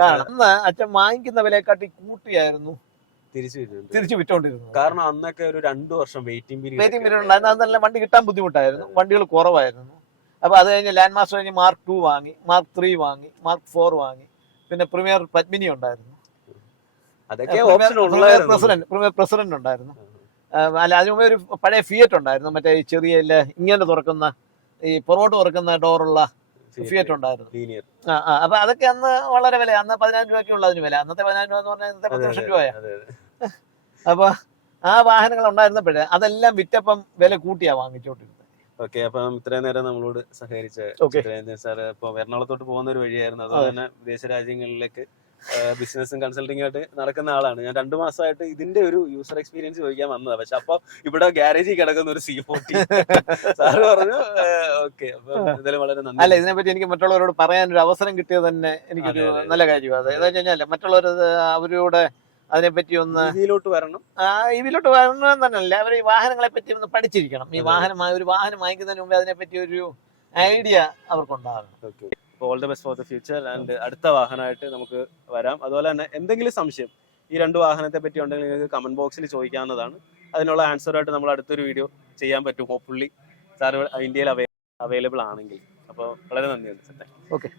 കാരണം. അന്ന് അച്ഛൻ വാങ്ങിക്കുന്ന വിലയെക്കാട്ടി കൂട്ടിയായിരുന്നു തിരിച്ചു വിറ്റോണ്ടിരുന്നു. കാരണം അന്നൊക്കെ ഒരു 2 വർഷം വെയിറ്റിംഗ് പീരീഡ് ഉണ്ടായിരുന്നു. അതല്ല, വണ്ടി കിട്ടാൻ ബുദ്ധിമുട്ടായിരുന്നു, വണ്ടികൾ കുറവായിരുന്നു. അപ്പോൾ അത് കഴിഞ്ഞ് ലാൻഡ് മാസ്റ്റർ കഴിഞ്ഞ് മാർക്ക് 2 വാങ്ങി, മാർക്ക് 3 വാങ്ങി, മാർക്ക് 4 വാങ്ങി. പിന്നെ പ്രീമിയർ പത്മിനി ഉണ്ടായിരുന്നു, അതൊക്കെ ഓപ്ഷൻ ഉള്ളായിരുന്നു. പ്രീമിയർ പ്രസിഡന്റ് ഉണ്ടായിരുന്നു. അല്ല, അതിന് മുമ്പേ ഒരു പഴയ ഫിയറ്റ് ഉണ്ടായിരുന്നു, മറ്റേ ഈ ചെറിയ ഇങ്ങനെ തുറക്കുന്ന, ഈ പുറകോട്ട് തുറക്കുന്ന ഡോറുള്ള ഫിയറ്റ് ഉണ്ടായിരുന്നു. അപ്പൊ അതൊക്കെ അന്ന് വളരെ വില, അന്ന് 10,000 രൂപയ്ക്കുള്ള അതിന് വില. അന്നത്തെ 10,000 രൂപ എന്ന് പറഞ്ഞാൽ ഇന്നത്തെ 10 ലക്ഷം രൂപയാ. അപ്പൊ ആ വാഹനങ്ങൾ ഉണ്ടായിരുന്നപ്പോഴേ അതെല്ലാം വിറ്റപ്പം വില കൂട്ടിയാ വാങ്ങിച്ചോണ്ടിരുന്നത്. ഓക്കെ, അപ്പം ഇത്രയും നേരം നമ്മളോട് സഹകരിച്ച സാർ, ഇപ്പൊ എറണാകുളത്തോട്ട് പോകുന്ന ഒരു വഴിയായിരുന്നു. അതുപോലെ തന്നെ വിദേശ രാജ്യങ്ങളിലേക്ക് ബിസിനസ്സും കൺസൾട്ടിംഗ് ആയിട്ട് നടക്കുന്ന ആളാണ്. ഞാൻ 2 മാസമായിട്ട് ഇതിന്റെ ഒരു യൂസർ എക്സ്പീരിയൻസ് ചോദിക്കാൻ വന്നതാണ്. പക്ഷെ അപ്പൊ ഇവിടെ ഗ്യാരേജിൽ കിടക്കുന്ന ഒരു C40 സാറ് പറഞ്ഞു. ഓക്കെ, അപ്പൊ എന്തായാലും വളരെ നന്ദി. അല്ല, ഇതിനെപ്പറ്റി എനിക്ക് മറ്റുള്ളവരോട് പറയാനൊരു അവസരം കിട്ടിയത് തന്നെ എനിക്കൊരു നല്ല കാര്യമാണ്. അത് എന്താ വെച്ചാൽ മറ്റുള്ളവർ അവരോട് അതിനെപ്പറ്റി ഒന്ന് ഇതിലോട്ട് വരണം, ഇതിലോട്ട് വരണം തന്നെയല്ല, അവർ ഈ വാഹനങ്ങളെ പറ്റി ഒന്ന് പഠിച്ചിരിക്കണം. ഈ ഒരു വാഹനം വാങ്ങിക്കുന്നതിന് മുമ്പേ അതിനെപ്പറ്റി ഒരു ഐഡിയ അവർക്കുണ്ടാകണം. Okay, all the best for the future. And അടുത്ത വാഹനമായിട്ട് നമുക്ക് വരാം. അതുപോലെ തന്നെ എന്തെങ്കിലും സംശയം ഈ 2 വാഹനത്തെ പറ്റി ഉണ്ടെങ്കിൽ നിങ്ങൾക്ക് കമന്റ് ബോക്സിൽ ചോദിക്കാവുന്നതാണ്. അതിനുള്ള ആൻസറായിട്ട് നമ്മൾ അടുത്തൊരു വീഡിയോ ചെയ്യാൻ പറ്റും, ഹോപ്പ്ഫുള്ളി സാർ ഇന്ത്യയിൽ അവൈലബിൾ ആണെങ്കിൽ. അപ്പോൾ വളരെ നന്ദിയുണ്ട് സാർ. ഓക്കെ.